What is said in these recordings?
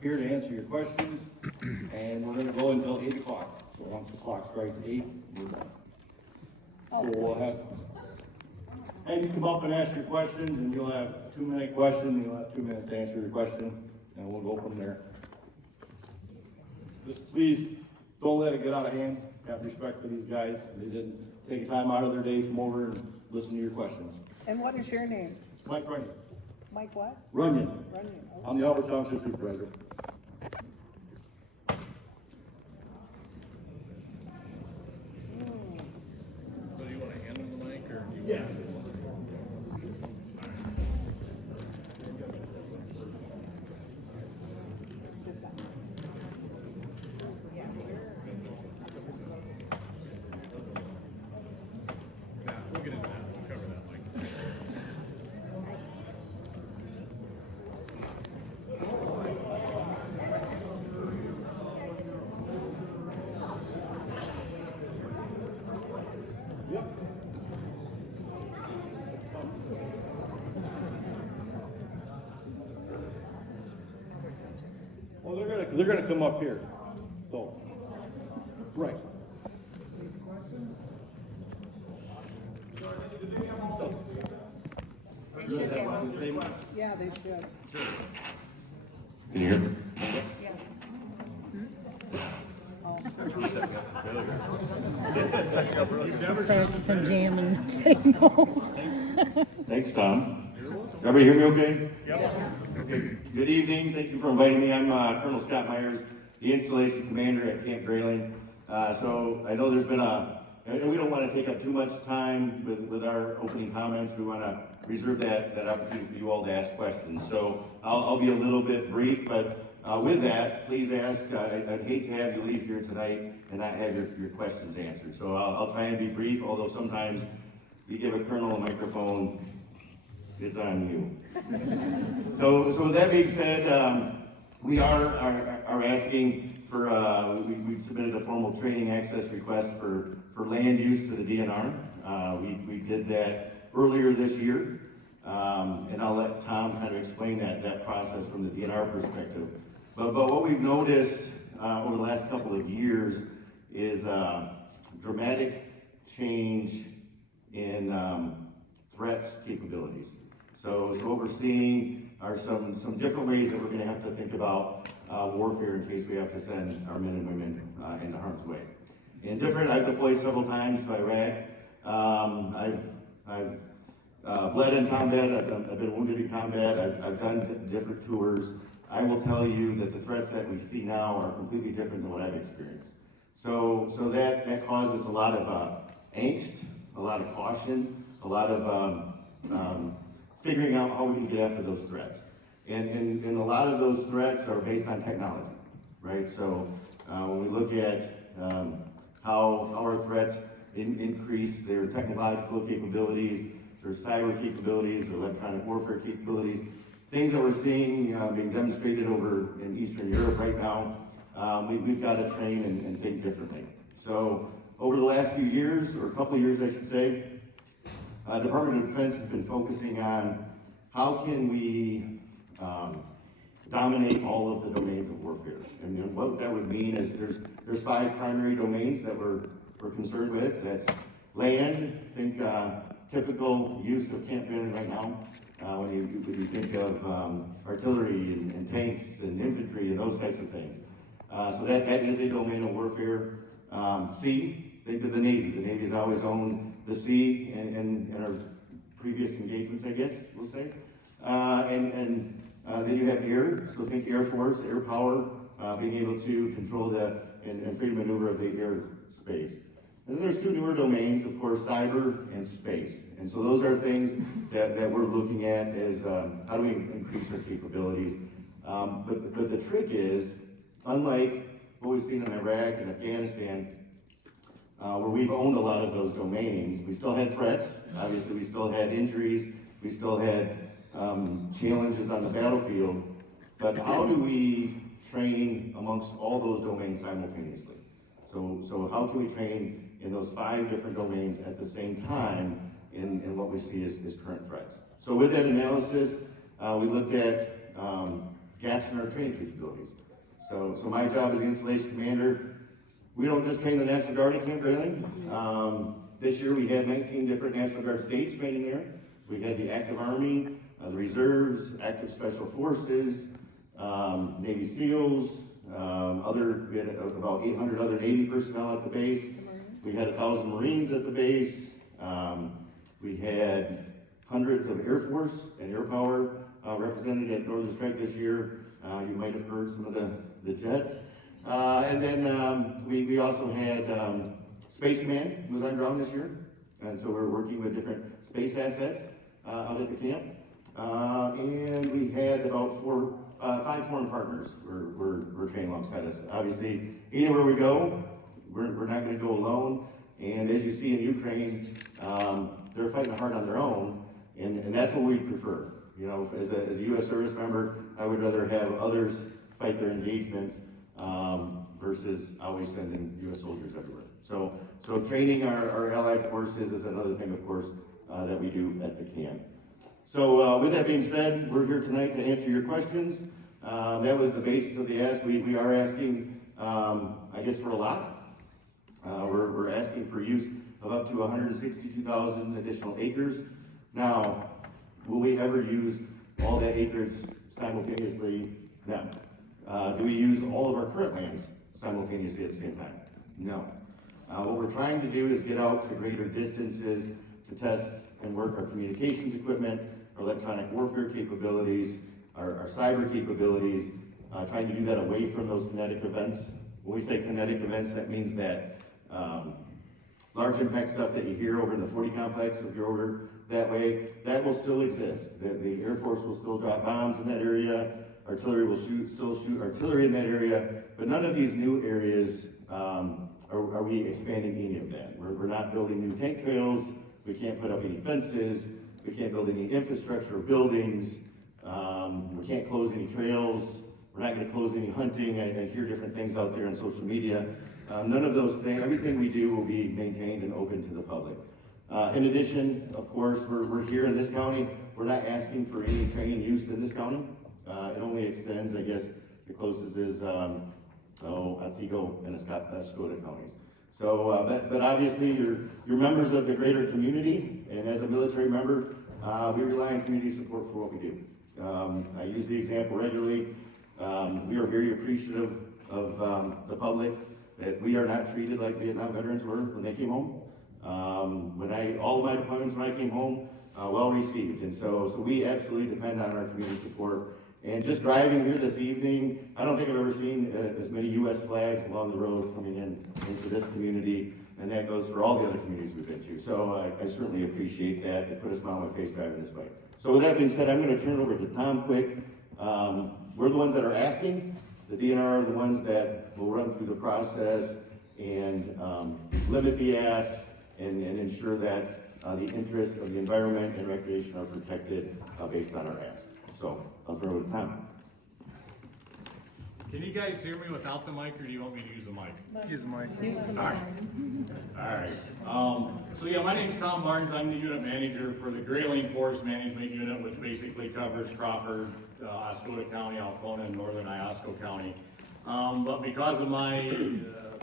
here to answer your questions, and we're gonna go until 8 o'clock. So once the clock strikes 8, we're done. So we'll have you come up and ask your questions, and you'll have a 2-minute question, and you'll have 2 minutes to answer your question, and we'll go from there. Just please don't let it get out of hand. Have respect for these guys. They didn't take time out of their day to come over and listen to your questions. And what is your name? Mike Runyon. Mike what? Runyon. Runyon. Okay. I'm the Albert Township Supervisor. So do you want to hand him the mic or? Yeah. Yeah, we'll get into that. We'll cover that, Mike. Yep. Well, they're gonna come up here. So, right. Yeah, they should. Can you hear me? Yeah. Practicing jamming the signal. Thanks, Tom. Everybody hear me okay? Yep. Okay. Good evening. Thank you for inviting me. I'm Colonel Scott Meyers, the installation commander at Camp Grayling. So I know there's been and we don't want to take up too much time with our opening comments. We want to reserve that opportunity for you all to ask questions. So I'll be a little bit brief, but with that, please ask. I'd hate to have you leave here tonight and not have your questions answered. So I'll try and be brief, although sometimes you give a colonel a microphone, it's on you. So with that being said, we are asking for, we submitted a formal training access request for land use to the DNR. We did that earlier this year, and I'll let Tom kind of explain that process from the DNR perspective. But what we've noticed over the last couple of years is dramatic change in threats capabilities. So what we're seeing are some different ways that we're going to have to think about warfare in case we have to send our men and women into harm's way. I've deployed several times to Iraq. I've bled in combat. I've been wounded in combat. I've done different tours. I will tell you that the threats that we see now are completely different than what I've experienced. So that causes a lot of angst, a lot of caution, a lot of figuring out how we can get after those threats. And a lot of those threats are based on technology, right? So when we look at how our threats increase their technological capabilities, their cyber capabilities, their electronic warfare capabilities, things that we're seeing being demonstrated over in Eastern Europe right now, we've got to train and think differently. So over the last few years, or a couple of years I should say, Department of Defense has been focusing on how can we dominate all of the domains of warfare. And what that would mean is there's 5 primary domains that we're concerned with. That's land, think typical use of Camp Grayling right now. When you think of artillery and tanks and infantry and those types of things. So that is a domain of warfare. Sea, think of the Navy. The Navy's always owned the sea in our previous engagements, I guess we'll say. Then you have air, so think Air Force, air power, being able to control and free maneuver of the air space. And then there's 2 newer domains, of course, cyber and space. And so those are things that we're looking at as how do we increase our capabilities. But the trick is, unlike what we've seen in Iraq and Afghanistan, where we've owned a lot of those domains, we still had threats. Obviously, we still had injuries. We still had challenges on the battlefield. But how do we train amongst all those domains simultaneously? So how can we train in those 5 different domains at the same time in what we see as current threats? So with that analysis, we looked at gaps in our training capabilities. So my job as the installation commander, we don't just train the National Guard at Camp Grayling. This year we had 19 different National Guard states training there. We had the active Army, the reserves, active special forces, Navy SEALs, we had about 800 other Navy personnel at the base. We had 1,000 Marines at the base. We had hundreds of Air Force and Air Power represented at Northern Strike this year. You might have heard some of the jets. And then we also had Space Command was on ground this year. And so we're working with different space assets out at the camp. And we had about 5 foreign partners were training alongside us. Obviously, anywhere we go, we're not going to go alone. And as you see in Ukraine, they're fighting hard on their own, and that's what we prefer. You know, as a U.S. service member, I would rather have others fight their engagements versus always sending U.S. soldiers everywhere. So training our allied forces is another thing, of course, that we do at the camp. So with that being said, we're here tonight to answer your questions. That was the basis of the ask. We are asking, I guess, for a lot. We're asking for use of up to 162,000 additional acres. Now, will we ever use all that acreage simultaneously? No. Do we use all of our current lands simultaneously at the same time? No. What we're trying to do is get out to greater distances to test and work our communications equipment, our electronic warfare capabilities, our cyber capabilities, trying to do that away from those kinetic events. When we say kinetic events, that means that large impact stuff that you hear over in the 40 complex, if you're over that way, that will still exist. The Air Force will still drop bombs in that area, artillery will still shoot artillery in that area, but none of these new areas are we expanding any of that. We're not building new tank trails, we can't put up any fences, we can't build any infrastructure or buildings, we can't close any trails, we're not going to close any hunting. I hear different things out there on social media. None of those things, everything we do will be maintained and open to the public. In addition, of course, we're here in this county. We're not asking for any training use in this county. It only extends, I guess, the closest is Otsego and Escota counties. So, but obviously you're members of the greater community, and as a military member, we rely on community support for what we do. I use the example regularly. We are very appreciative of the public that we are not treated like Vietnam veterans were when they came home. All of my deployments when I came home, well received. And so we absolutely depend on our community support. And just driving here this evening, I don't think I've ever seen as many U.S. flags along the road coming into this community, and that goes for all the other communities we've been to. So I certainly appreciate that. It put a smile on my face driving this way. So with that being said, I'm going to turn it over to Tom quick. We're the ones that are asking. The DNR are the ones that will run through the process and limit the asks and ensure that the interests of the environment and recreation are protected based on our asks. So I'll turn it over to Tom. Can you guys hear me without the mic, or do you want me to use the mic? Use the mic. Alright. So yeah, my name's Tom Barnes. I'm the unit manager for the Grayling Forest Management Unit, which basically covers Crawford, Oscoda County, Alcona, and northern Iosco County. But because of my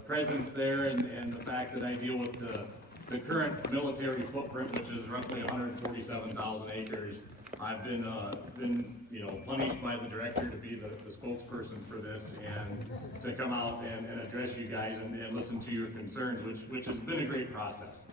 presence there and the fact that I deal with the current military footprint, which is roughly 147,000 acres, I've been punished by the director to be the spokesperson for this and to come out and address you guys and listen to your concerns, which has been a great process.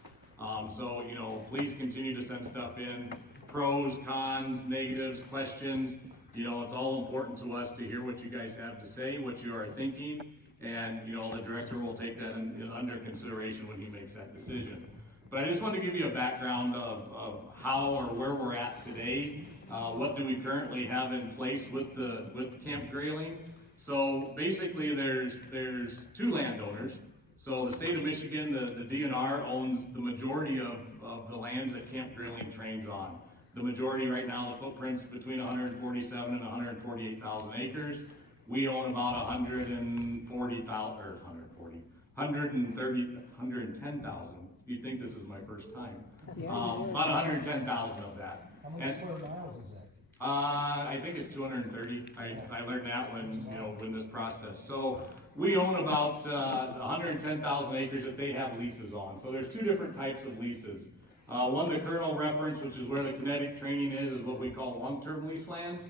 So please continue to send stuff in, pros, cons, negatives, questions. It's all important to us to hear what you guys have to say, what you are thinking, and the director will take that under consideration when he makes that decision. But I just want to give you a background of how or where we're at today. What do we currently have in place with Camp Grayling? So basically there's 2 landowners. So the state of Michigan, the DNR owns the majority of the lands that Camp Grayling trains on. The majority right now, the footprint's between 147 and 148,000 acres. We own about 110,000. You'd think this is my first time. About 110,000 of that. How many square miles is that? I think it's 230. I learned that when this process. So we own about 110,000 acres that they have leases on. So there's two different types of leases. One, the Colonel reference, which is where the kinetic training is what we call long-term lease lands.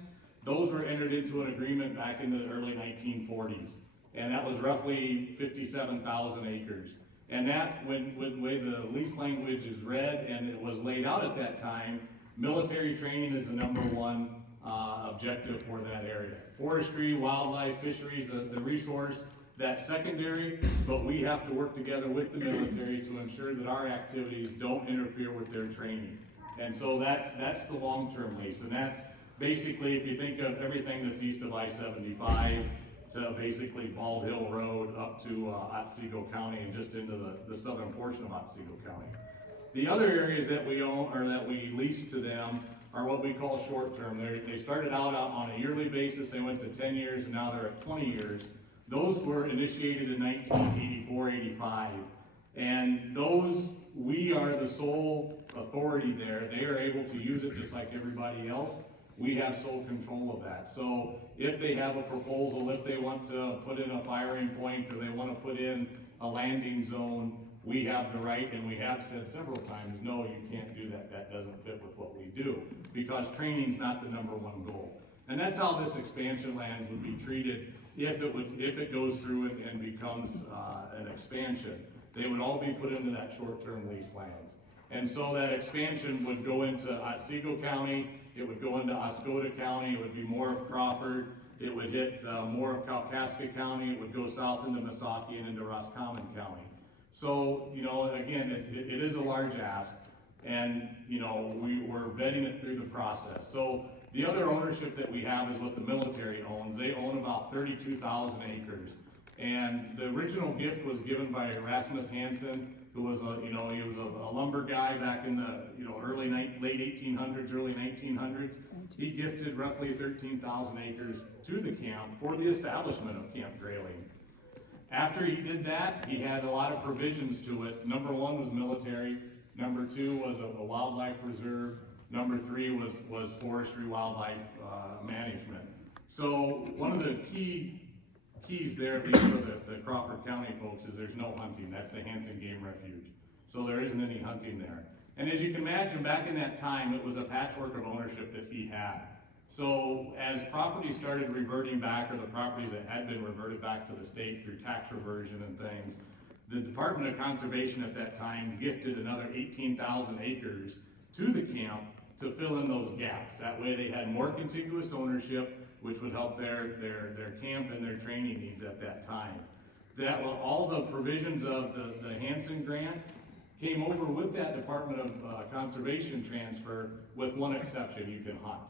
Those were entered into an agreement back in the early 1940s. And that was roughly 57,000 acres. And that, when the way the lease language is read and it was laid out at that time, military training is the number one objective for that area. Forestry, wildlife, fisheries, the resource, that's secondary, but we have to work together with the military to ensure that our activities don't interfere with their training. And so that's the long-term lease, and that's basically, if you think of everything that's east of I-75 to basically Bald Hill Road up to Otsego County and just into the southern portion of Otsego County. The other areas that we own, or that we lease to them, are what we call short-term. They started out on a yearly basis, they went to 10 years, and now they're at 20 years. Those were initiated in 1984-85, and those, we are the sole authority there. They are able to use it just like everybody else. We have sole control of that. So if they have a proposal, if they want to put in a firing point, or they want to put in a landing zone, we have the right, and we have said several times, no, you can't do that. That doesn't fit with what we do, because training's not the number one goal. And that's how this expansion lands would be treated if it goes through and becomes an expansion. They would all be put into that short-term lease lands. And so that expansion would go into Otsego County, it would go into Oscoda County, it would be more of Crawford, it would hit more of Kalkaska County, it would go south into Misaki and into Roscommon County. So, again, it is a large ask, and, we're vetting it through the process. So the other ownership that we have is what the military owns. They own about 32,000 acres. And the original gift was given by Erasmus Hansen, who was he was a lumber guy back in the, late 1800s, early 1900s. He gifted roughly 13,000 acres to the camp for the establishment of Camp Grayling. After he did that, he had a lot of provisions to it. Number one was military. Number two was a wildlife reserve. Number three was forestry wildlife management. So one of the keys there, at least for the Crawford County folks, is there's no hunting. That's the Hansen Game Refuge. So there isn't any hunting there. And as you can imagine, back in that time, it was a patchwork of ownership that he had. So as property started reverting back, or the properties that had been reverted back to the state through tax reversion and things, the Department of Conservation at that time gifted another 18,000 acres to the camp to fill in those gaps. That way they had more contiguous ownership, which would help their camp and their training needs at that time. All the provisions of the Hansen grant came over with that Department of Conservation transfer, with one exception: you can hunt.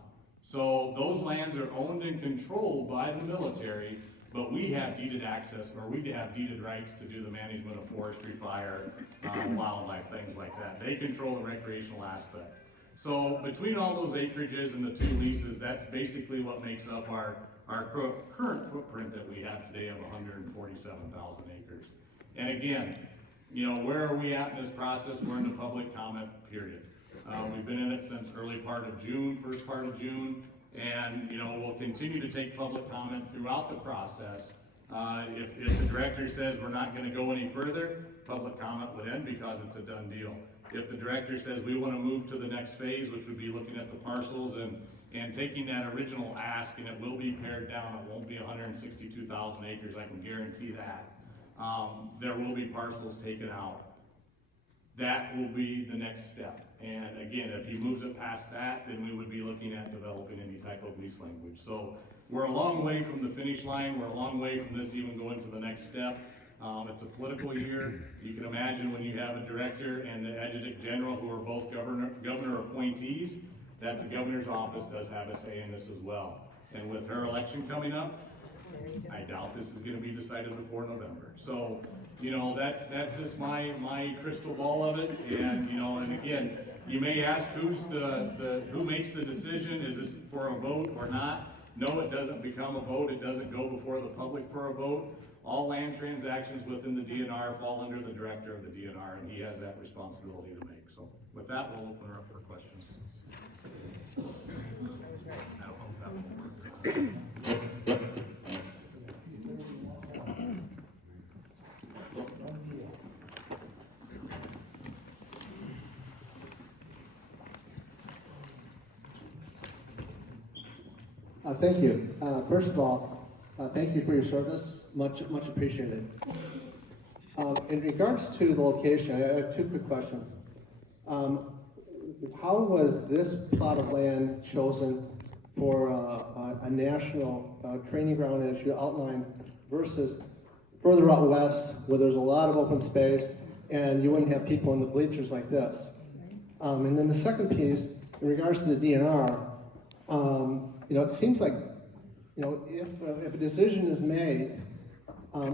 So those lands are owned and controlled by the military, but we have deeded access, or we have deeded rights to do the management of forestry, fire, wildlife, things like that. They control the recreational aspect. So between all those acreages and the two leases, that's basically what makes up our current footprint that we have today of 147,000 acres. And again, where are we at in this process? We're in the public comment period. We've been in it since early part of June, first part of June, and we'll continue to take public comment throughout the process. If the director says we're not going to go any further, public comment would end because it's a done deal. If the director says we want to move to the next phase, which would be looking at the parcels and taking that original ask, and it will be pared down, it won't be 162,000 acres, I can guarantee that. There will be parcels taken out. That will be the next step. And again, if he moves it past that, then we would be looking at developing any type of lease language. So we're a long way from the finish line. We're a long way from this even going to the next step. It's a political year. You can imagine when you have a director and the adjutant general, who are both governor appointees, that the governor's office does have a say in this as well. And with her election coming up, I doubt this is going to be decided before November. So, that's just my crystal ball of it. And and again, you may ask who makes the decision? Is this for a vote or not? No, it doesn't become a vote. It doesn't go before the public for a vote. All land transactions within the DNR fall under the director of the DNR, and he has that responsibility to make. So with that, we'll open her up for questions. Thank you. First of all, thank you for your service. Much appreciated. In regards to the location, I have two quick questions. How was this plot of land chosen for a national training ground, as you outlined, versus further out west where there's a lot of open space and you wouldn't have people in the bleachers like this? And then the second piece, in regards to the DNR, it seems like, if a decision is made,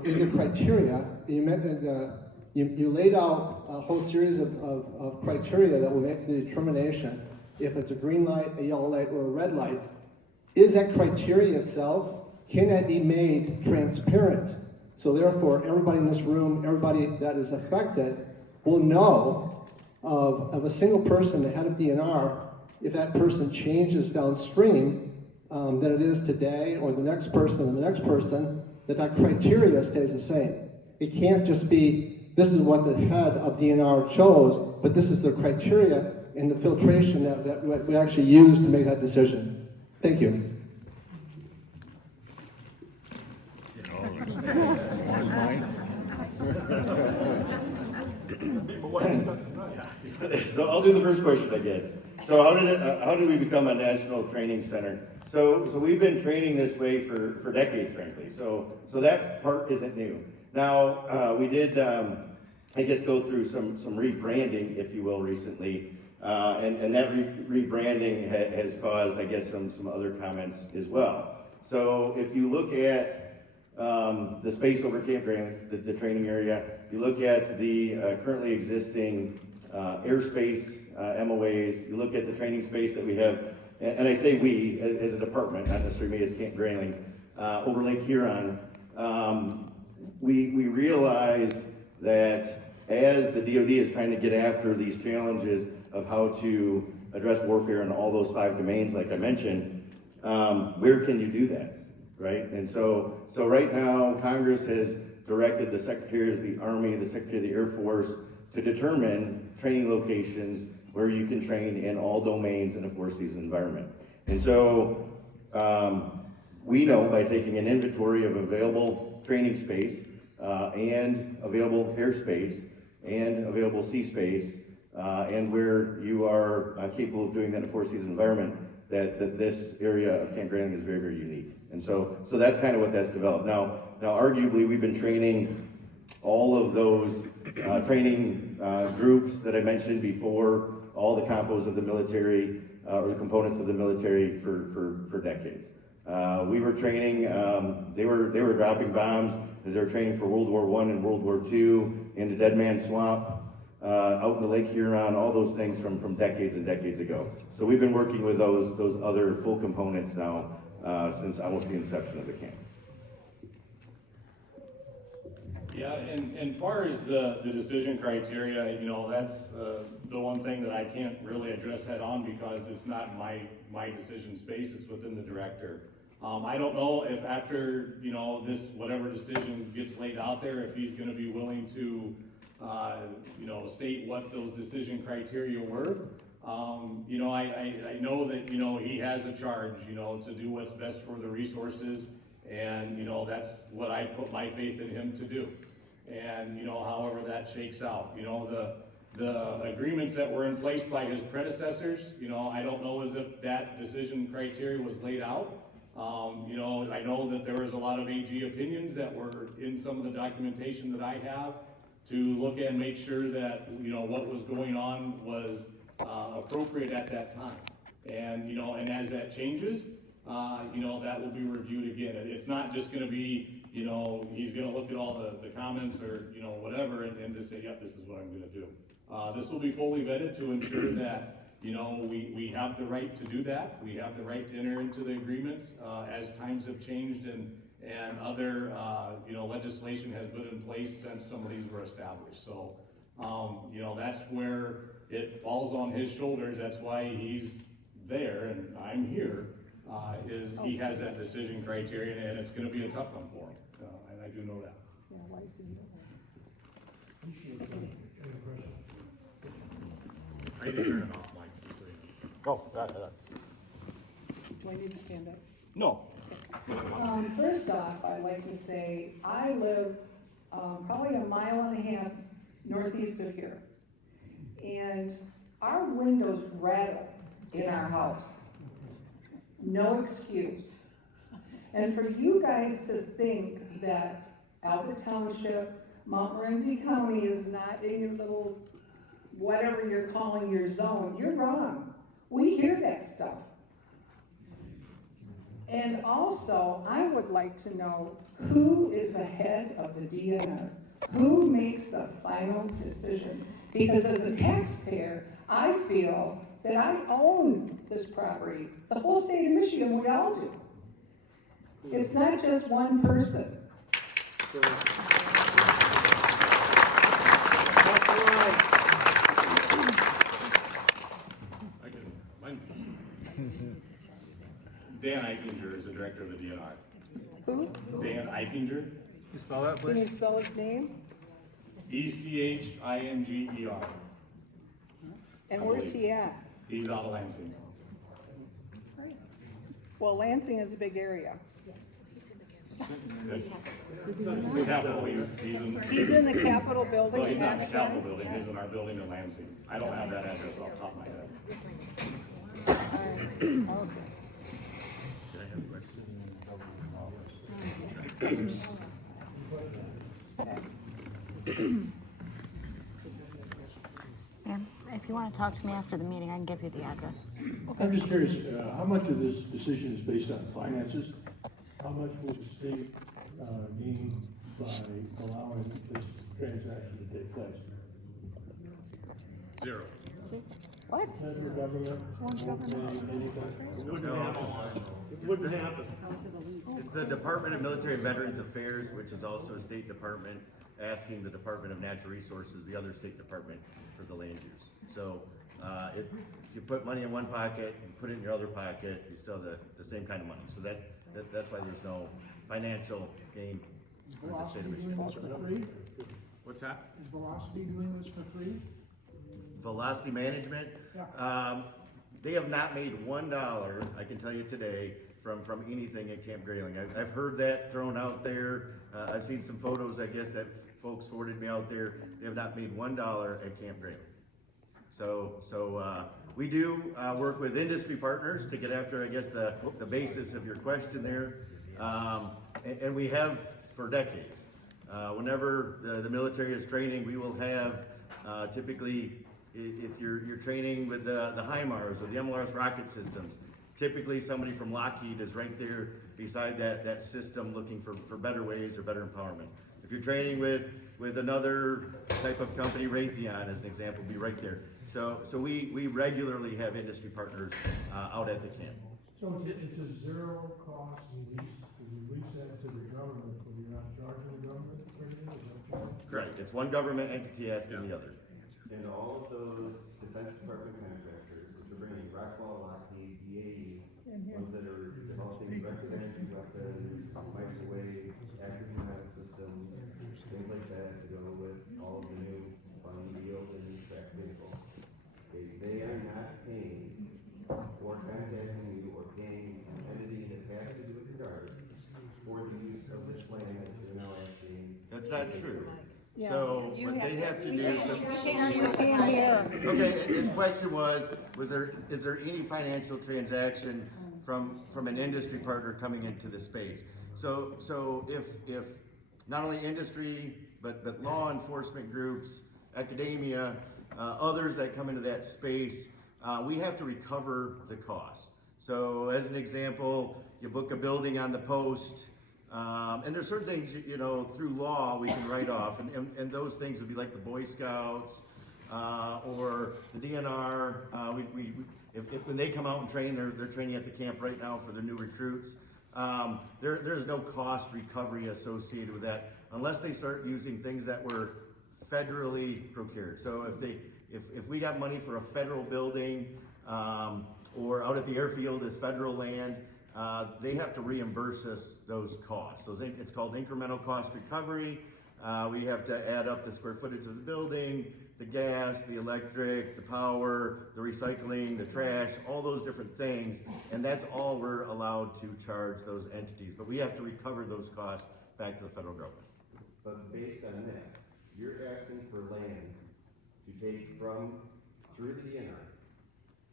is there criteria? You laid out a whole series of criteria that will make the determination if it's a green light, a yellow light, or a red light. Is that criteria itself, can that be made transparent? So therefore, everybody in this room, everybody that is affected, will know of a single person, the head of DNR, if that person changes downstream than it is today, or the next person and the next person, that criteria stays the same. It can't just be, this is what the head of DNR chose, but this is the criteria and the filtration that we actually use to make that decision. Thank you. So I'll do the first question, I guess. So how did we become a national training center? So we've been training this way for decades, frankly. So that part isn't new. Now we did, I guess, go through some rebranding, if you will, recently, and that rebranding has caused, I guess, some other comments as well. So if you look at the space over Camp Grayling, the training area, you look at the currently existing airspace, MOAs, you look at the training space that we have, and I say we as a department, not necessarily me as Camp Grayling, over Lake Huron, we realized that as the DoD is trying to get after these challenges of how to address warfare in all those 5 domains, like I mentioned, where can you do that, right? And so right now, Congress has directed the Secretaries of the Army, the Secretary of the Air Force, to determine training locations where you can train in all domains in a 4-season environment. And so we know by taking an inventory of available training space and available airspace and available sea space and where you are capable of doing that in a 4-season environment, that this area of Camp Grayling is very, very unique. And so that's kind of what that's developed. Now arguably we've been training all of those training groups that I mentioned before, all the compos of the military, or the components of the military for decades. We were training, they were dropping bombs as they were training for World War I and World War II, into Dead Man's Swamp, out in the Lake Huron, all those things from decades and decades ago. So we've been working with those other full components now since almost the inception of the camp. Yeah, and far as the decision criteria, that's the one thing that I can't really address head on because it's not my decision space, it's within the director. I don't know if after, this, whatever decision gets laid out there, if he's gonna be willing to, state what those decision criteria were. I know that, he has a charge, to do what's best for the resources, and, that's what I put my faith in him to do. And, however that shakes out, the agreements that were in place by his predecessors, I don't know as if that decision criteria was laid out. I know that there was a lot of AG opinions that were in some of the documentation that I have to look at and make sure that, what was going on was appropriate at that time. And, and as that changes, that will be reviewed again. It's not just gonna be, he's gonna look at all the comments or, whatever and just say, yep, this is what I'm gonna do. This will be fully vetted to ensure that, we have the right to do that. We have the right to enter into the agreements as times have changed and other, legislation has been in place since some of these were established. So, that's where it falls on his shoulders. That's why he's there, and I'm here, is he has that decision criteria, and it's gonna be a tough one for him, and I do know that. Yeah, licensing. I need to turn it off, Mike, just so you know. Oh, got it. Do I need to stand up? No. First off, I'd like to say, I live, probably a mile and a half northeast of here. And our windows rattle in our house. No excuse. And for you guys to think that Albert Township, Montmorency County is not in your little, whatever you're calling your zone, you're wrong. We hear that stuff. And also, I would like to know who is the head of the DNR? Who makes the final decision? Because as a taxpayer, I feel that I own this property. The whole state of Michigan, we all do. It's not just one person. Dan Eichinger is the director of the DNR. Who? Dan Eichinger, You spell that, Can you spell his name? Eichinger. And where's he at? He's out of Lansing. Well, Lansing is a big area. It's the Capitol, He's in the Capitol well, building. he's not in the at Capitol that building, he's in our building in Lansing. I don't have that address off the top of my head. time? All right. Okay. And if you want to talk to me after the meeting, I can give you the address. I'm just curious, how much of this decision is based on finances? How much will the state gain by allowing this transaction to take place? Zero. What? Federal government won't pay anything? It wouldn't happen. It's the Department of Military and Veterans Affairs, which is also a state department, asking the Department of Natural Resources, the other state department, for the land use. So, if you put money in one pocket and put it in your other pocket, you still have the same kind of money. So that's why there's no financial gain Is for the state Velocity of doing Michigan. this for free? What's that? Is Velocity doing this for free? Velocity Management, they have not made $1, I can tell you today, from anything at Camp Grayling. I've heard that thrown out there. I've seen some photos, I guess, that folks forwarded me out there. They have not made $1 at Camp Grayling. So we do work with industry partners to get after, I guess, the basis of your question there. And we have for decades. Whenever the military is training, we will have typically, if you're training with the HIMARS or the MLRS rocket systems, typically somebody from Lockheed is right there beside that system looking for better ways or better empowerment. If you're training with another type of company, Raytheon as an example, be right there. So we regularly have industry partners out at the camp. So it's a zero cost lease, you lease that to the government, but you're not charging the government for anything, is that correct? Correct. It's one government entity asking the other. And all of those Defense Department contractors, if they're bringing Rockwell, Lockheed, BAE, ones that are developing direct energy weapons, microwave, active command systems, things like that, to go with all of the new funny deals and track vehicles. They are not paying or contacting you or paying an entity that has to do with your yard for the use of this land that you're now asking. That's not true. So what they have to do is. Okay, his question was is there any financial transaction from an industry partner coming into the space? So if not only industry, but law enforcement groups, academia, others that come into that space, we have to recover the cost. So as an example, you book a building on the post, and there's certain things, through law we can write off, and those things would be like the Boy Scouts, or the DNR. If when they come out and train, they're training at the camp right now for the new recruits. There's no cost recovery associated with that unless they start using things that were federally procured. So if we got money for a federal building, or out at the airfield is federal land, they have to reimburse us those costs. It's called incremental cost recovery. We have to add up the square footage of the building, the gas, the electric, the power, the recycling, the trash, all those different things, and that's all we're allowed to charge those entities. But we have to recover those costs back to the federal government. But based on that, you're asking for land to take from, through the DNR,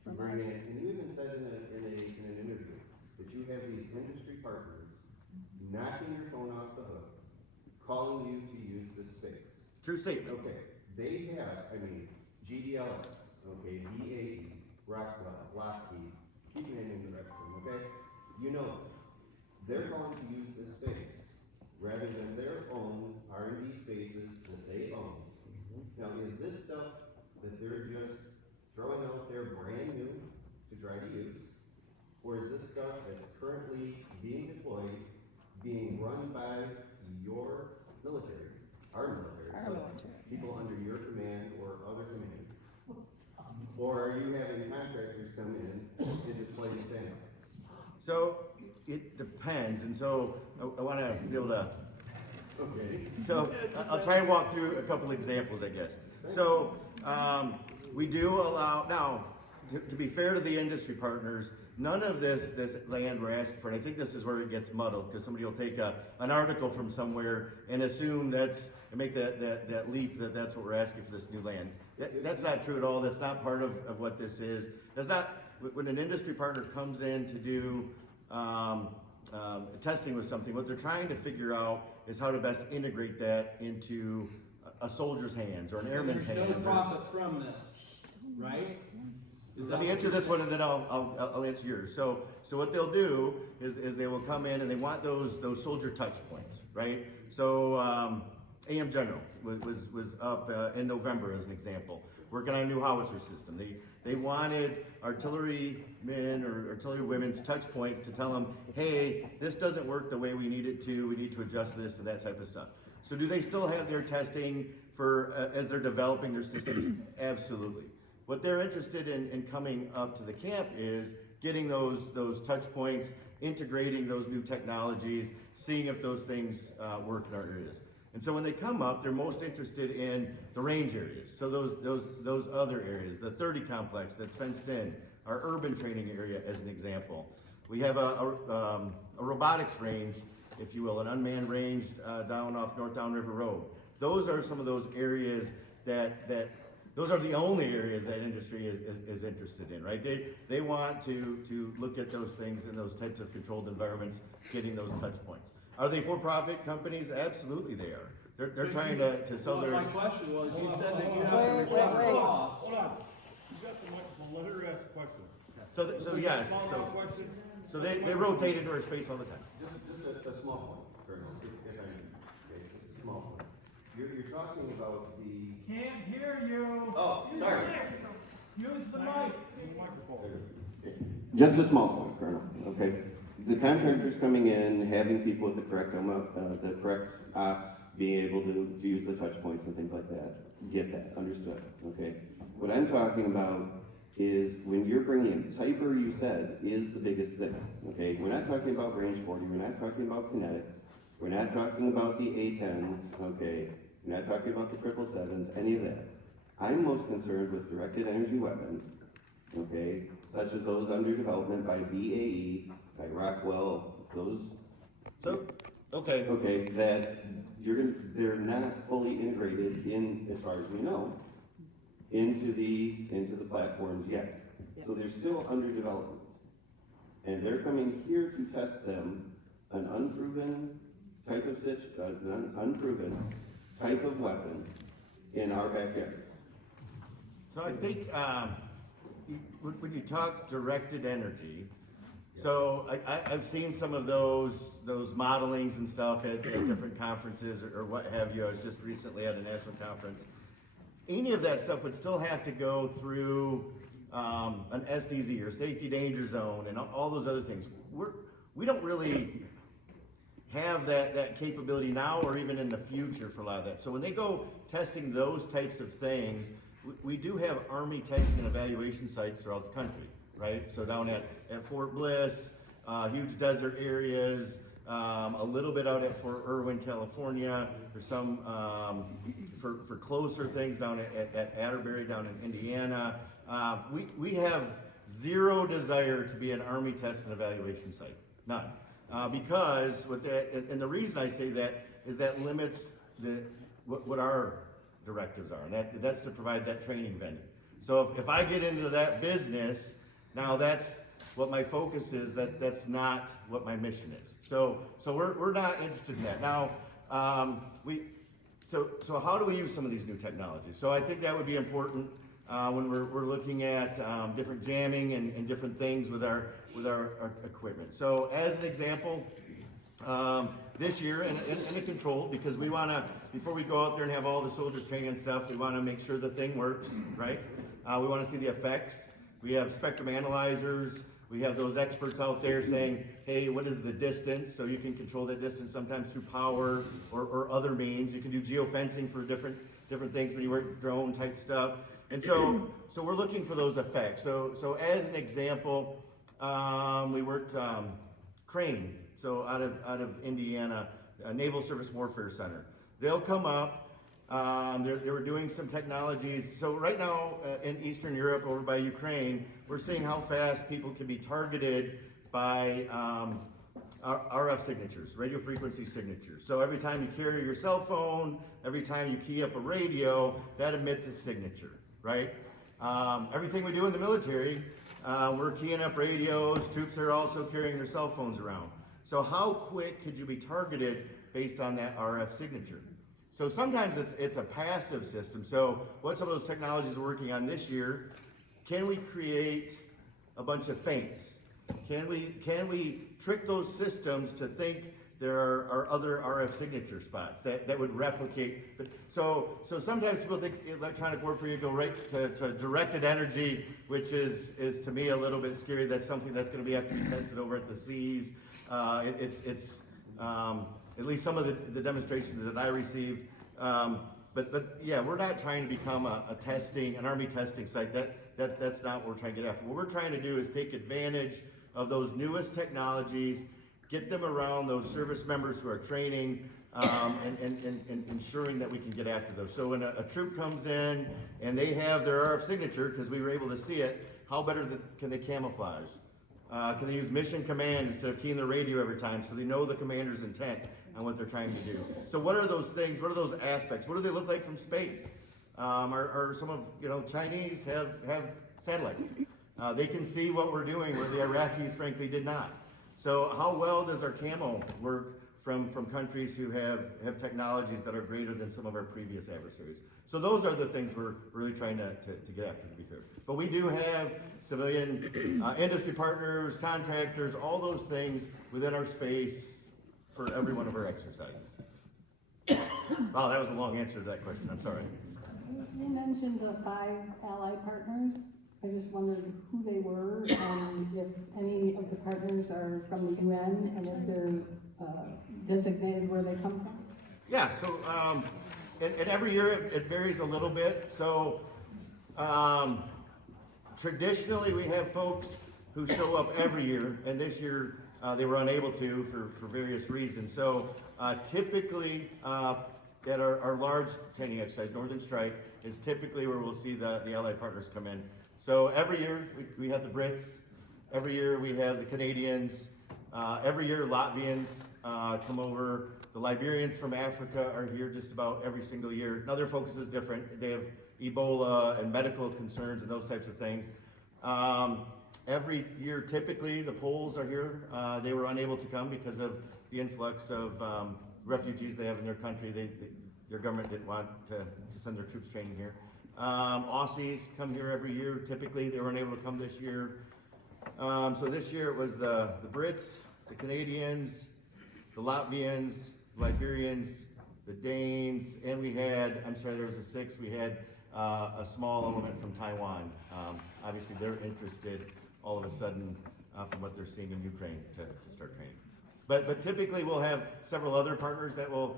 to bring in, and you even said in an interview, that you have these industry partners knocking your phone off the hook, calling you to use this space. True statement. Okay, they have, GDLS, okay, BAE, Rockwell, Lockheed, keep naming the rest of them, okay? You know them. They're calling to use this space rather than their own R&D spaces that they own. Now, is this stuff that they're just throwing out there brand new to try to use? Or is this stuff that's currently being deployed, being run by your military, our military, people under your command or other commands? Or are you having contractors come in and deploy these satellites? So it depends, and so I want to be able to. Okay. So I'll try and walk through a couple examples, I guess. So we do allow now. To be fair to the industry partners, none of this land we're asking for, and I think this is where it gets muddled, because somebody will take an article from somewhere and assume and make that leap that that's what we're asking for this new land. That's not true at all. That's not part of what this is. That's not, when an industry partner comes in to do testing with something, what they're trying to figure out is how to best integrate that into a soldier's hands or an airman's hands. There's no profit from this, right? Let me answer this one, and then I'll answer yours. So what they'll do is they will come in and they want those soldier touch points, right? So AM General was up in November as an example, working on a new howitzer system. They wanted artillerymen or artillery women's touch points to tell them, hey, this doesn't work the way we need it to. We need to adjust this and that type of stuff. So do they still have their testing for as they're developing their systems? Absolutely. What they're interested in coming up to the camp is getting those touch points, integrating those new technologies, seeing if those things work in our areas. And so when they come up, they're most interested in the range areas. So those other areas, the 30 complex that's fenced in, our urban training area as an example. We have a robotics range, if you will, an unmanned range down off North Downriver Road. Those are some of those areas those are the only areas that industry is interested in, right? They want to look at those things in those types of controlled environments, getting those touch points. Are they for-profit companies? Absolutely they are. They're trying to sell their... My question was, you said that you have to recover costs. Hold on. He's got the microphone, let her ask a question. So yes, Questions? so they rotate into our space all the time. Just a small point, Colonel, if I may. Okay, just a small point. You're talking about the... Can't hear you. Oh, sorry. Use the mic. Microphone. Just a small point, Colonel, okay? The contractors coming in, having people with the correct ops, being able to use the touch points and things like that, get that, understood, okay? What I'm talking about is when you're bringing in, cyber, you said, is the biggest thing, okay? We're not talking about range 40, we're not talking about kinetics, we're not talking about the A10s, okay? We're not talking about the 777s, any of that. I'm most concerned with directed energy weapons, okay? Such as those under development by BAE, by Rockwell, those. So, okay. Okay, that they're not fully integrated in, as far as we know, into the platforms yet. So they're still under development. And they're coming here to test them, an unproven type of weapon in our backyards. So I think when you talk directed energy, so I've seen some of those modelings and stuff at different conferences or what have you. I was just recently at a national conference. Any of that stuff would still have to go through an SDZ or safety danger zone and all those other things. We don't really have that capability now or even in the future for a lot of that. So when they go testing those types of things, we do have Army testing and evaluation sites throughout the country, right? So down at Fort Bliss, huge desert areas, a little bit out at Fort Irwin, California. There's some for closer things down at Atterbury, down in Indiana. We have zero desire to be an Army test and evaluation site, none. Because with that, and the reason I say that is that limits what our directives are, and that's to provide that training venue. So if I get into that business, now that's what my focus is, that's not what my mission is. So we're not interested in that. Now, so how do we use some of these new technologies? So I think that would be important when we're looking at different jamming and different things with our equipment. So as an example, this year, and a control, because we want to, before we go out there and have all the soldiers training and stuff, we want to make sure the thing works, right? We want to see the effects. We have spectrum analyzers. We have those experts out there saying, hey, what is the distance? So you can control that distance sometimes through power or other means. You can do geofencing for different things when you work drone type stuff. And so we're looking for those effects. So as an example, we worked Crane, so out of Indiana, Naval Service Warfare Center. They'll come up. They were doing some technologies. So right now in Eastern Europe, over by Ukraine, we're seeing how fast people can be targeted by RF signatures, radio frequency signatures. So every time you carry your cell phone, every time you key up a radio, that emits a signature, right? Everything we do in the military, we're keying up radios. Troops are also carrying their cell phones around. So how quick could you be targeted based on that RF signature? So sometimes it's a passive system. So what some of those technologies we're working on this year, can we create a bunch of feints? Can we trick those systems to think there are other RF signature spots that would replicate? So sometimes people think electronic warfare, you go right to directed energy, which is to me a little bit scary. That's something that's going to have to be tested over at the seas. It's at least some of the demonstrations that I received. But yeah, we're not trying to become an Army testing site. That's not what we're trying to get after. What we're trying to do is take advantage of those newest technologies, get them around those service members who are training, and ensuring that we can get after those. So when a troop comes in and they have their RF signature, because we were able to see it, how better can they camouflage? Can they use mission command instead of keying the radio every time so they know the commander's intent on what they're trying to do? So what are those things? What are those aspects? What do they look like from space? Or some of, Chinese have satellites. They can see what we're doing where the Iraqis frankly did not. So how well does our camo work from countries who have technologies that are greater than some of our previous adversaries? So those are the things we're really trying to get after, to be fair. But we do have civilian industry partners, contractors, all those things within our space for every one of our exercises. Wow, that was a long answer to that question. I'm sorry. You mentioned the 5 allied partners. I just wondered who they were and if any of the partners are from the UN and if they're designated where they come from. Yeah, so and every year it varies a little bit. So traditionally we have folks who show up every year, and this year they were unable to for various reasons. So typically at our large training exercise, Northern Strike, is typically where we'll see the allied partners come in. So every year we have the Brits, every year we have the Canadians, every year Latvians come over. The Liberians from Africa are here just about every single year. Now their focus is different. They have Ebola and medical concerns and those types of things. Every year, typically, the Poles are here. They were unable to come because of the influx of refugees they have in their country. Their government didn't want to send their troops training here. Aussies come here every year. Typically, they were unable to come this year. So this year it was the Brits, the Canadians, the Latvians, the Liberians, the Danes, and we had, there was a 6th, we had a small element from Taiwan. Obviously, they're interested all of a sudden from what they're seeing in Ukraine to start training. But typically we'll have several other partners that will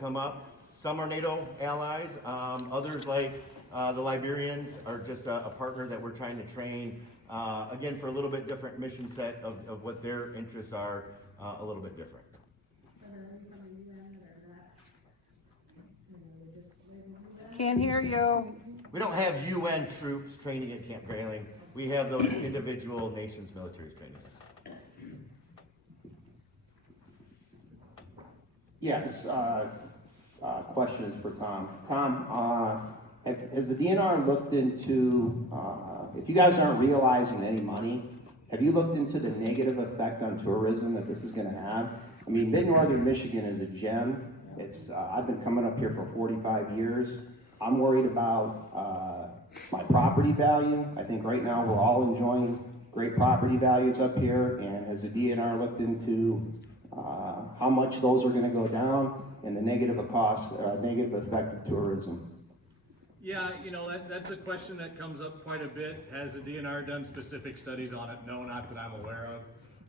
come up. Some are NATO allies, others like The librarians are just a partner that we're trying to train, again, for a little bit different mission set of what their interests are, a little bit different. Can't hear you. We don't have UN troops training at Camp Grayling. We have those individual nations militaries training. Yes, question is for Tom. Tom, has the DNR looked into, if you guys aren't realizing any money, have you looked into the negative effect on tourism that this is gonna have? I mean, mid-northern Michigan is a gem. It's, I've been coming up here for 45 years. I'm worried about my property value. I think right now we're all enjoying great property values up here, and has the DNR looked into how much those are gonna go down and the negative effect of tourism? Yeah, you know, that's a question that comes up quite a bit. Has the DNR done specific studies on it? No, not that I'm aware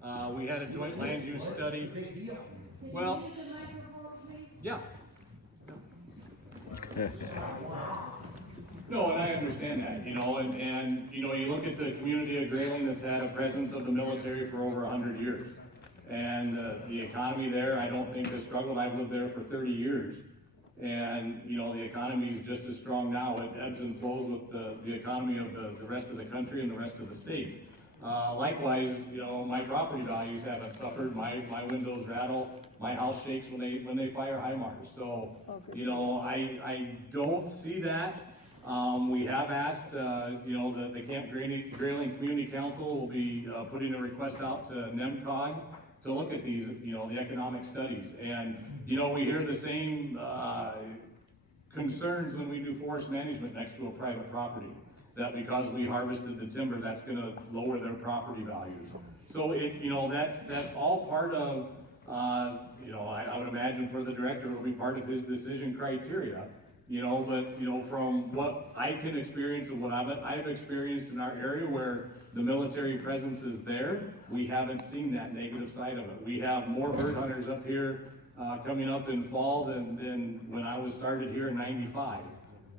of. We had a joint land use study. Well, yeah. No, and I understand that, you know, and you know, you look at the community of Grayling that's had a presence of the military for over 100 years. And the economy there, I don't think has struggled. I've lived there for 30 years. And, you know, the economy is just as strong now. It ebbs and flows with the economy of the rest of the country and the rest of the state. Likewise, you know, my property values haven't suffered. My windows rattle. My house shakes when they fire HIMARS. So, you know, I don't see that. We have asked, you know, the Camp Grayling Community Council will be putting a request out to NEMCOG to look at these, you know, the economic studies. And, you know, we hear the same concerns when we do forest management next to a private property, that because we harvested the timber, that's gonna lower their property values. So it, you know, that's all part of, you know, I would imagine for the director, it will be part of his decision criteria. You know, but, you know, from what I can experience and what I've experienced in our area where the military presence is there, we haven't seen that negative side of it. We have more bird hunters up here coming up in fall than when I was started here in '95.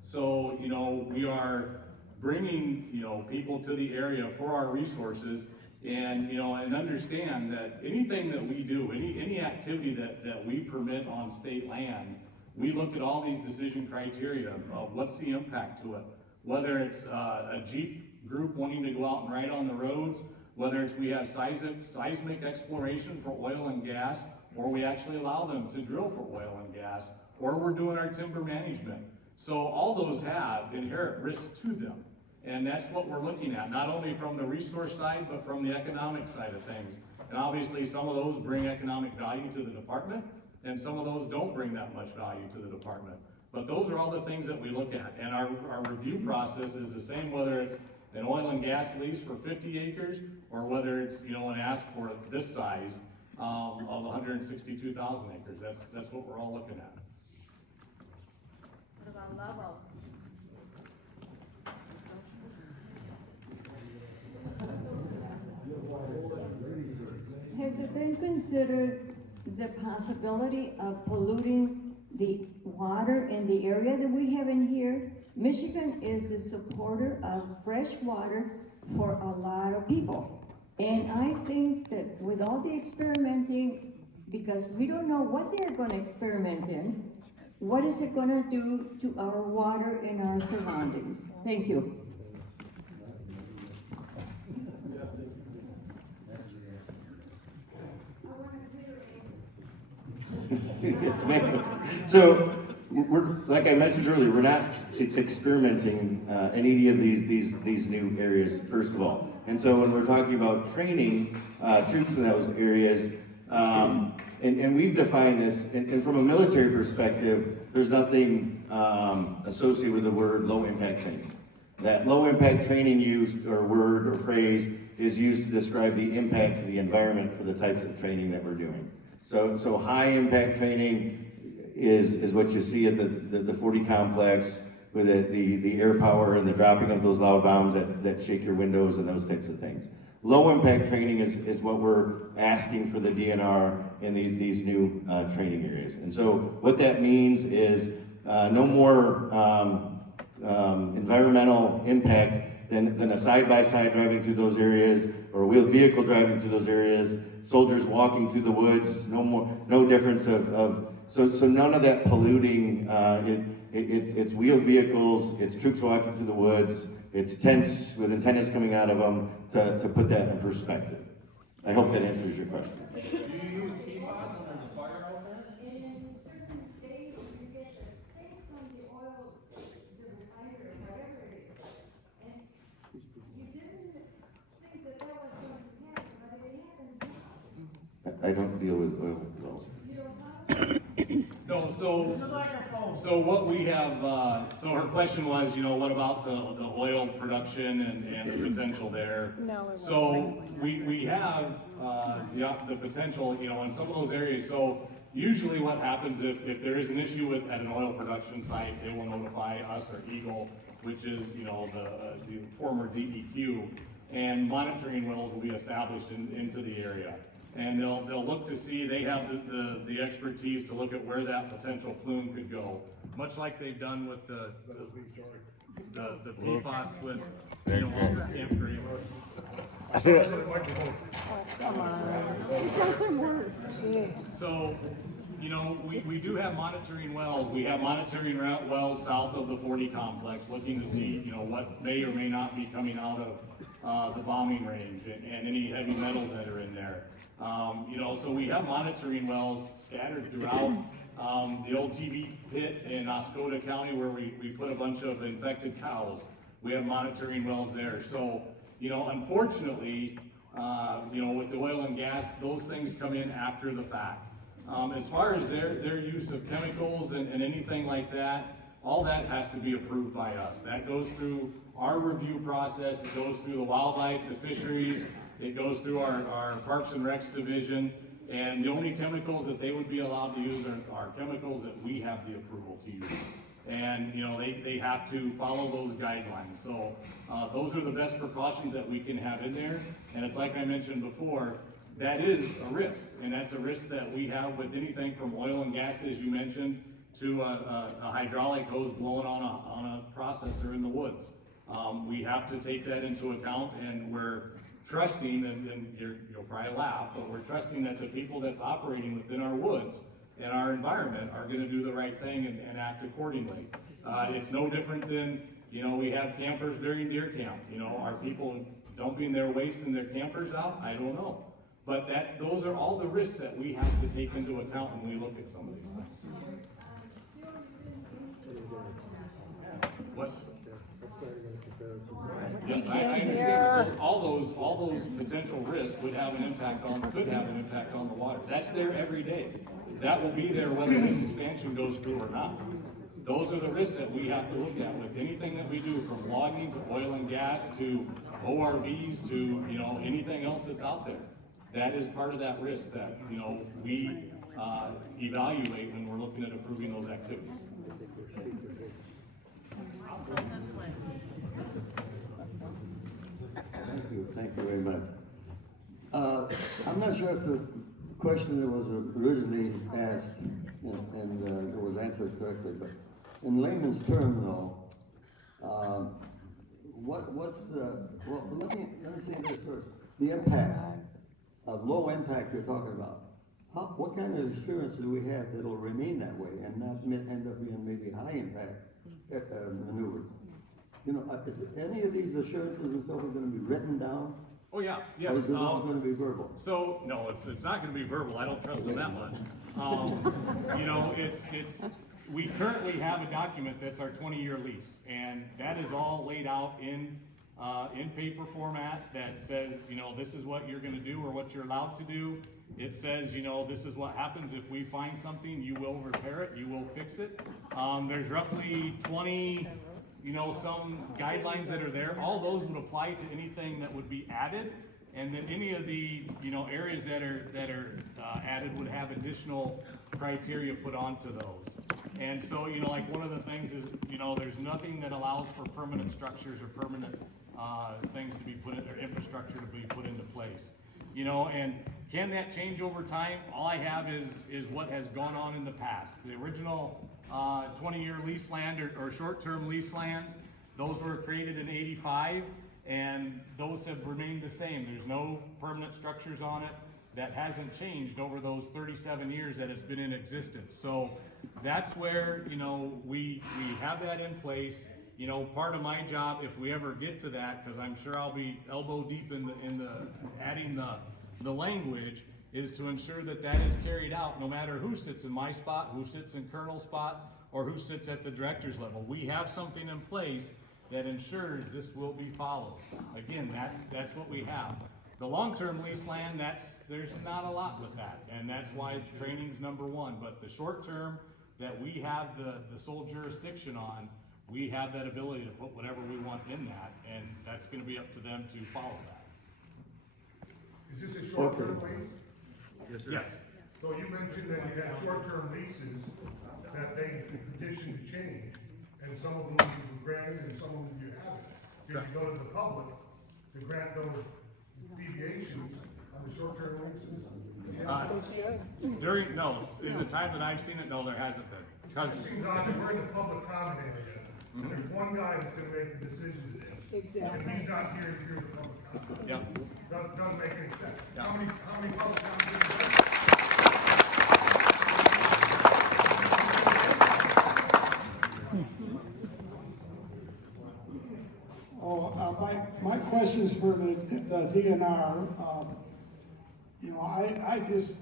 So, you know, we are bringing, you know, people to the area for our resources, and, you know, and understand that anything that we do, any activity that we permit on state land, we look at all these decision criteria of what's the impact to it. Whether it's a Jeep group wanting to go out and ride on the roads, whether it's we have seismic exploration for oil and gas, or we actually allow them to drill for oil and gas, or we're doing our timber management. So all those have inherent risks to them. And that's what we're looking at, not only from the resource side, but from the economic side of things. And obviously some of those bring economic value to the department, and some of those don't bring that much value to the department. But those are all the things that we look at. And our review process is the same, whether it's an oil and gas lease for 50 acres, or whether it's, you know, an ask for this size of 162,000 acres. That's what we're all looking at. What about levels? Has it been considered the possibility of polluting the water in the area that we have in here? Michigan is the supporter of fresh water for a lot of people. And I think that with all the experimenting, because we don't know what they're going to experiment in, what is it going to do to our water and our surroundings? Thank you. Yes, ma'am. So, we're, like I mentioned earlier, we're not experimenting in any of these new areas, first of all. And so when we're talking about training troops in those areas, and we've defined this, and from a military perspective, there's nothing associated with the word low impact training. That low impact training used, or word or phrase, is used to describe the impact to the environment for the types of training that we're doing. So high impact training is what you see at the 40 complex, with the air power and the dropping of those loud bombs that shake your windows and those types of things. Low impact training is what we're asking for the DNR in these new training areas. And so what that means is no more environmental impact than a side-by-side driving through those areas, or a wheeled vehicle driving through those areas, soldiers walking through the woods, no difference so none of that polluting, it's wheeled vehicles, it's troops walking through the woods, it's tents with antennas coming out of them, to put that in perspective. I hope that answers your question. Do you use PFAS when there's a fire out there? In certain days, you get a stink from the oil, the refiner, whatever it is. And you didn't think that was going to happen, but it happens now. I don't deal with oil wells. You know how? No, so what we have, so her question was, what about the oil production and the potential there? So we have, the potential, in some of those areas. So usually what happens if there is an issue at an oil production site, they will notify us or Eagle, which is, the former DEQ, and monitoring wells will be established into the area. And they'll look to see, they have the expertise to look at where that potential plume could go, much like they've done with the PFAS with, Camp Grayling. So, we do have monitoring wells. We have monitoring wells south of the 40 complex, looking to see, what may or may not be coming out of the bombing range and any heavy metals that are in there. So we have monitoring wells scattered throughout the old TV pit in Oscoda County where we put a bunch of infected cows. We have monitoring wells there. So, unfortunately, with the oil and gas, those things come in after the fact. As far as their use of chemicals and anything like that, all that has to be approved by us. That goes through our review process, it goes through the wildlife, the fisheries, it goes through our Parks and Recs division, and the only chemicals that they would be allowed to use are chemicals that we have the approval to use. And, they have to follow those guidelines. So those are the best precautions that we can have in there. And it's like I mentioned before, that is a risk. And that's a risk that we have with anything from oil and gas, as you mentioned, to a hydraulic hose blowing on a processor in the woods. We have to take that into account, and we're trusting, and you'll probably laugh, but we're trusting that the people that's operating within our woods and our environment are going to do the right thing and act accordingly. It's no different than, we have campers during deer camp. Are people dumping their waste in their campers out? I don't know. But those are all the risks that we have to take into account when we look at some of these things. What? Yes, I understand. So all those potential risks could have an impact on the water. That's there every day. That will be there whether this expansion goes through or not. Those are the risks that we have to look at with anything that we do, from logging to oil and gas to ORVs to anything else that's out there. That is part of that risk that we evaluate when we're looking at approving those activities. Thank you very much. I'm not sure if the question that was originally asked and it was answered correctly, but in layman's term though, let me say this first. The impact of low impact you're talking about. What kind of assurance do we have that it'll remain that way and not end up being maybe high impact maneuvers? Is any of these assurances and stuff are going to be written down? Oh yeah, yes. Or is it all going to be verbal? So no, it's not going to be verbal. I don't trust them that much. We currently have a document that's our 20-year lease, and that is all laid out in paper format that says, this is what you're going to do or what you're allowed to do. It says, this is what happens if we find something. You will repair it. You will fix it. There's roughly 20. Some guidelines that are there, all those would apply to anything that would be added, and then any of the, areas that are added would have additional criteria put onto those. And so, like one of the things is, there's nothing that allows for permanent structures or permanent things to be put in, or infrastructure to be put into place. you know, and can that change over time? All I have is what has gone on in the past. The original 20-year lease land or short-term lease lands, those were created in '85, and those have remained the same. There's no permanent structures on it. That hasn't changed over those 37 years that it's been in existence. So that's where, you know, we have that in place. You know, part of my job, if we ever get to that, because I'm sure I'll be elbow deep in the adding the language, is to ensure that that is carried out no matter who sits in my spot, who sits in Colonel's spot, or who sits at the director's level. We have something in place that ensures this will be followed. Again, that's what we have. The long-term lease land, there's not a lot with that, and that's why training's number one. But the short-term that we have the sole jurisdiction on, we have that ability to put whatever we want in that, and that's gonna be up to them to follow that. Is this a short-term lease? Yes. So you mentioned that you had short-term leases that they petitioned to change, and some of them you granted and some of them you haven't. Did you go to the public to grant those deviations on the short-term leases? In the time that I've seen it, no, there hasn't been. It seems odd that we're in the public comment area, and there's one guy that's gonna make the decision today. Exactly. And he's not here to hear the public comment. Yep. Doesn't make any sense. Yeah. How many public comments? My question's for the DNR. You know, I just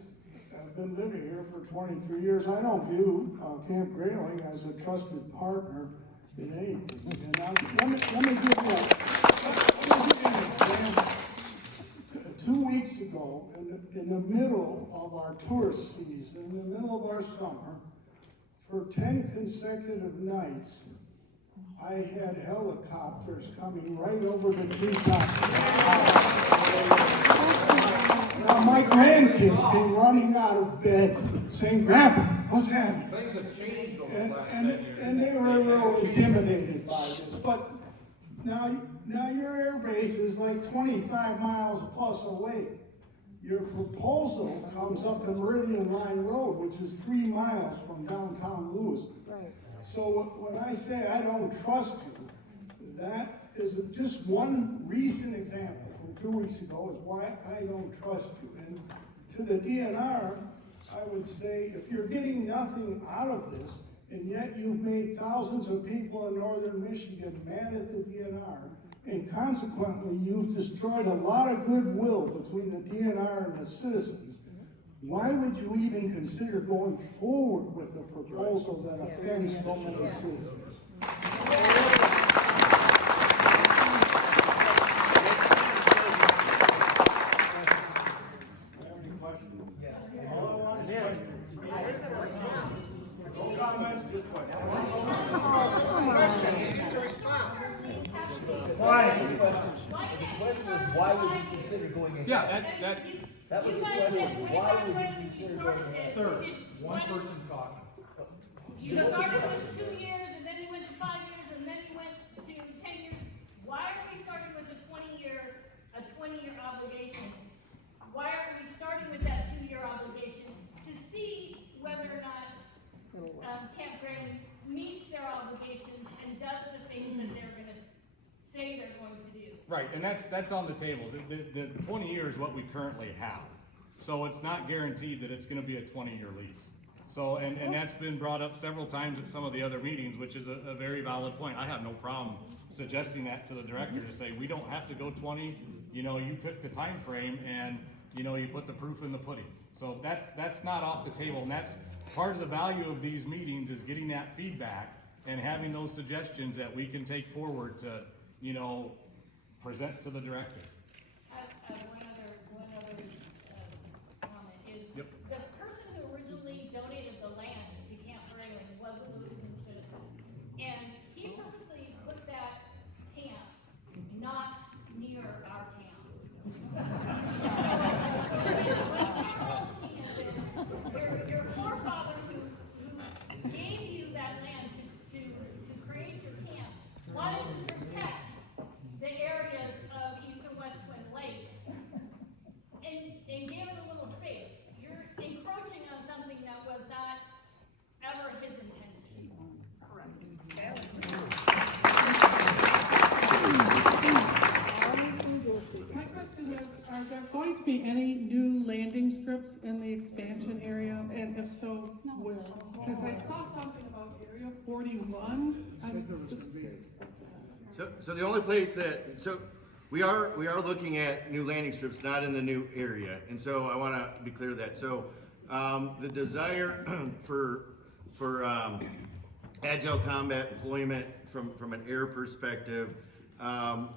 have been living here for 23 years. I don't view Camp Grayling as a trusted partner in anything. And let me give you an example. 2 weeks ago, in the middle of our tourist season, in the middle of our summer, for 10 consecutive nights, I had helicopters coming right over the treetops. Now my grandkids came running out of bed saying, "Grandpa, what's happening?" Things have changed over the last 10 years. And they were a little intimidated by this. But now your air base is like 25 miles plus away. Your proposal comes up the Meridian Line Road, which is 3 miles from downtown Lewiston. Right. So when I say I don't trust you, that is just one recent example from 2 weeks ago is why I don't trust you. And to the DNR, I would say if you're getting nothing out of this, and yet you've made thousands of people in northern Michigan mad at the DNR, and consequently you've destroyed a lot of goodwill between the DNR and the citizens, why would you even consider going forward with a proposal that offends so many citizens? No comments, just questions. Why would you consider going ahead? Yeah, That was the question. Why would you consider going ahead? Sir, one person talking. You started with 2 years, and then you went to 5 years, and then you went to 10 years. Why are we starting with a 20-year obligation? Why are we starting with that 2-year obligation? To see whether or not Camp Grayling meets their obligations and does the things that they're gonna say they're going to do. right, and that's on the table. The 20 years is what we currently have. So it's not guaranteed that it's gonna be a 20-year lease. So, and that's been brought up several times at some of the other meetings, which is a very valid point. I have no problem suggesting that to the director to say, we don't have to go 20, you know, you pick the time frame and, you know, you put the proof in the pudding. So that's not off the table, and that's part of the value of these meetings is getting that feedback and having those suggestions that we can take forward to, you know, present to the director. One other comment is, Yep. the person who originally donated the land to Camp Grayling was a Lewiston citizen. And he purposely put that camp not near our camp. Your forefather who gave you that land to create your camp wanted to protect the areas of east and west 41? So the only place so we are looking at new landing strips, not in the new area, and so I want to be clear of that. So the desire for agile combat employment from an air perspective,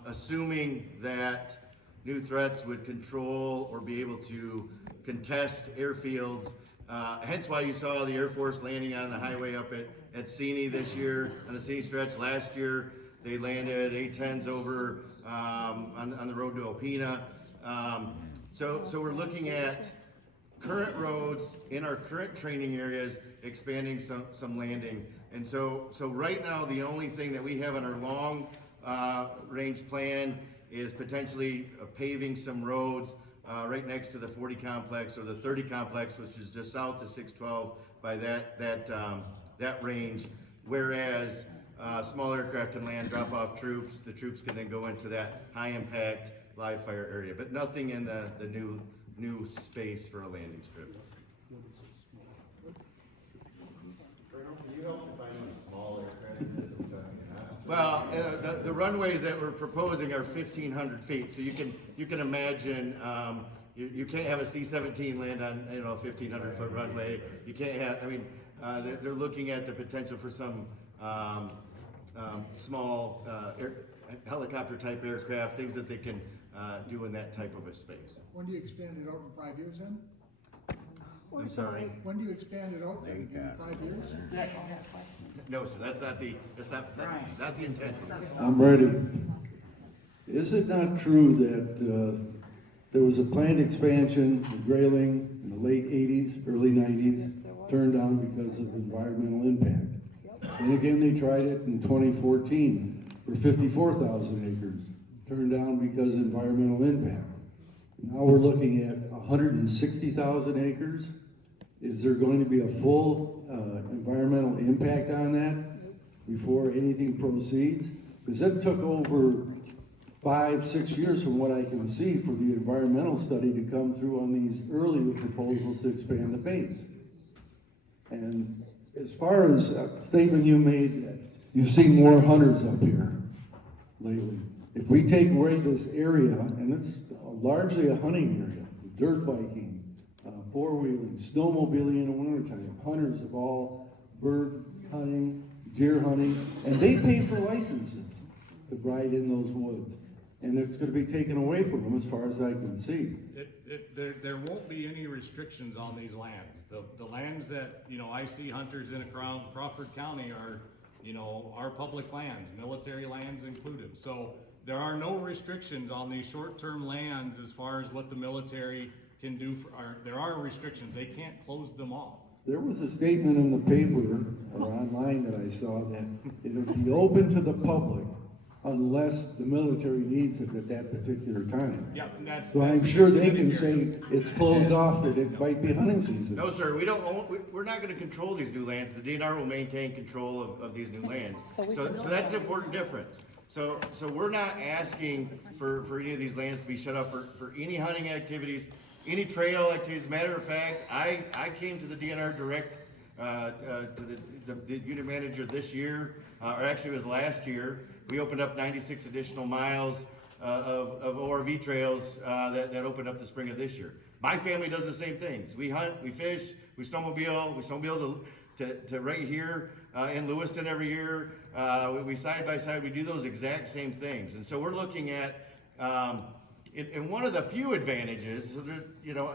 assuming that new threats would control or be able to contest airfields. Hence why you saw the Air Force landing on the highway up at Seney this year, on the Seney stretch. Last year, they landed A-10s over on the road to Alpena. So we're looking at current roads in our current training areas, expanding some landing. And so right now, the only thing that we have in our long range plan is potentially paving some roads right next to the 40 complex or the 30 complex, which is just south of 612 by that range. Whereas small aircraft can land, drop off troops. The troops can then go into that high impact live fire area, but nothing in the new space for a landing strip. Well, the runways that we're proposing are 1,500 feet, so you can imagine you can't have a C-17 land on a 1,500 foot runway. You can't have. I mean, they're looking at the potential for some small helicopter type aircraft, things that they can do in that type of a space. When do you expand it out in 5 years then? I'm sorry. When do you expand it out in 5 years? No, sir. That's not the intent. I'm ready. Is it not true that there was a planned expansion in Grayling in the late 80s, early 90s, turned down because of environmental impact? And again, they tried it in 2014 for 54,000 acres, turned down because of environmental impact. Now we're looking at 160,000 acres. Is there going to be a full environmental impact on that before anything proceeds? Because it took over 5-6 years from what I can see for the environmental study to come through on these earlier proposals to expand the base. And as far as a statement you made, that you've seen more hunters up here lately. If we take away this area, and it's largely a hunting area, dirt biking, four-wheeling, snowmobiling in the wintertime, hunters of all bird hunting, deer hunting, and they pay for licenses to ride in those woods. And it's going to be taken away from them as far as I can see. There won't be any restrictions on these lands. The lands that, I see hunters in Crawford County are, our public lands, military lands included. So there are no restrictions on these short-term lands as far as what the military can do there are restrictions. They can't close them off. There was a statement in the paper or online that I saw that it would be open to the public unless the military needs it at that particular time. Yeah, and so I'm sure they can say it's closed off, that it might be hunting season. No, sir, we're not going to control these new lands. The DNR will maintain control of these new lands. So that's an important difference. So we're not asking for any of these lands to be shut off for any hunting activities, any trail activities. As a matter of fact, I came to the DNR Director, to the unit manager this year, or actually it was last year. We opened up 96 additional miles of ORV trails that opened up the spring of this year. My family does the same things. We hunt, we fish, we snowmobile to right here in Lewiston every year. We side by side, we do those exact same things. And so we're looking at, and one of the few advantages,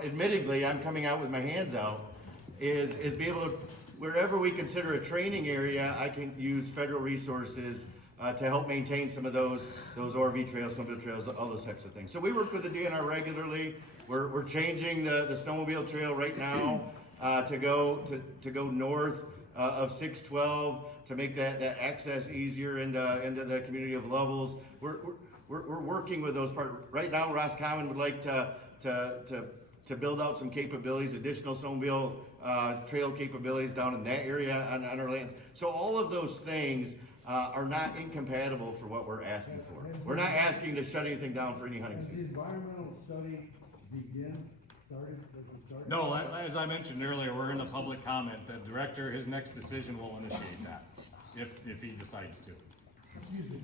admittedly, I'm coming out with my hands out, is be able to, wherever we consider a training area, I can use federal resources to help maintain some of those ORV trails, snowmobile trails, all those types of things. So we work with the DNR regularly. We're changing the snowmobile trail right now to go north of 612 to make that access easier into the community of Lovels. We're working with those parts. Right now, Roscommon would like to build out some capabilities, additional snowmobile trail capabilities down in that area on our lands. So all of those things are not incompatible for what we're asking for. We're not asking to shut anything down for any hunting season. Did the environmental study started? No, as I mentioned earlier, we're in the public comment. The director, his next decision will initiate that. if he decides to. Excuse me,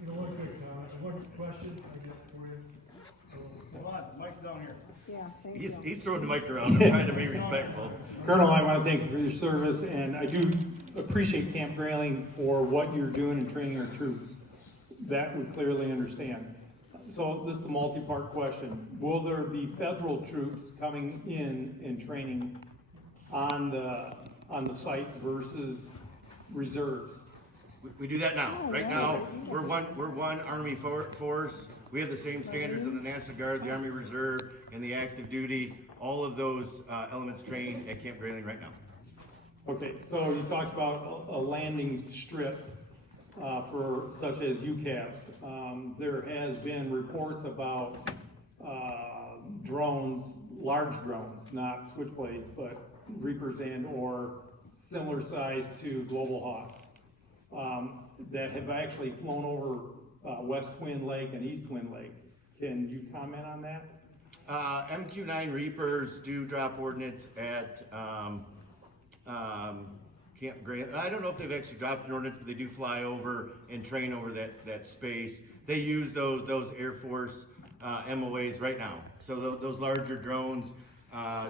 you know, one quick, one question I get for you. Hold on, Mike's down here. Yeah, thank He's, you. he's throwing the mic around, I'm trying to be respectful. Colonel, I want to thank you for your service, and I do appreciate Camp Grayling for what you're doing in training our troops. That we clearly understand. So this is a multi-part question. Will there be federal troops coming in and training on the site versus reserves? We do that now. Right now, we're one Army force. We have the same standards in the National Guard, the Army Reserve, and the active duty. All of those elements train at Camp Grayling right now. Okay, so you talked about a landing strip for such as UCAS. There has been reports about drones, large drones, not Switchblades, but Reapers and or similar size to Global Hawk, that have actually flown over West Twin Lake and East Twin Lake. Can you comment on that? MQ-9 Reapers do drop ordnance at Camp Grayling. I don't know if they've actually dropped an ordnance, but they do fly over and train over that space. They use those Air Force MOAs right now. So those larger drones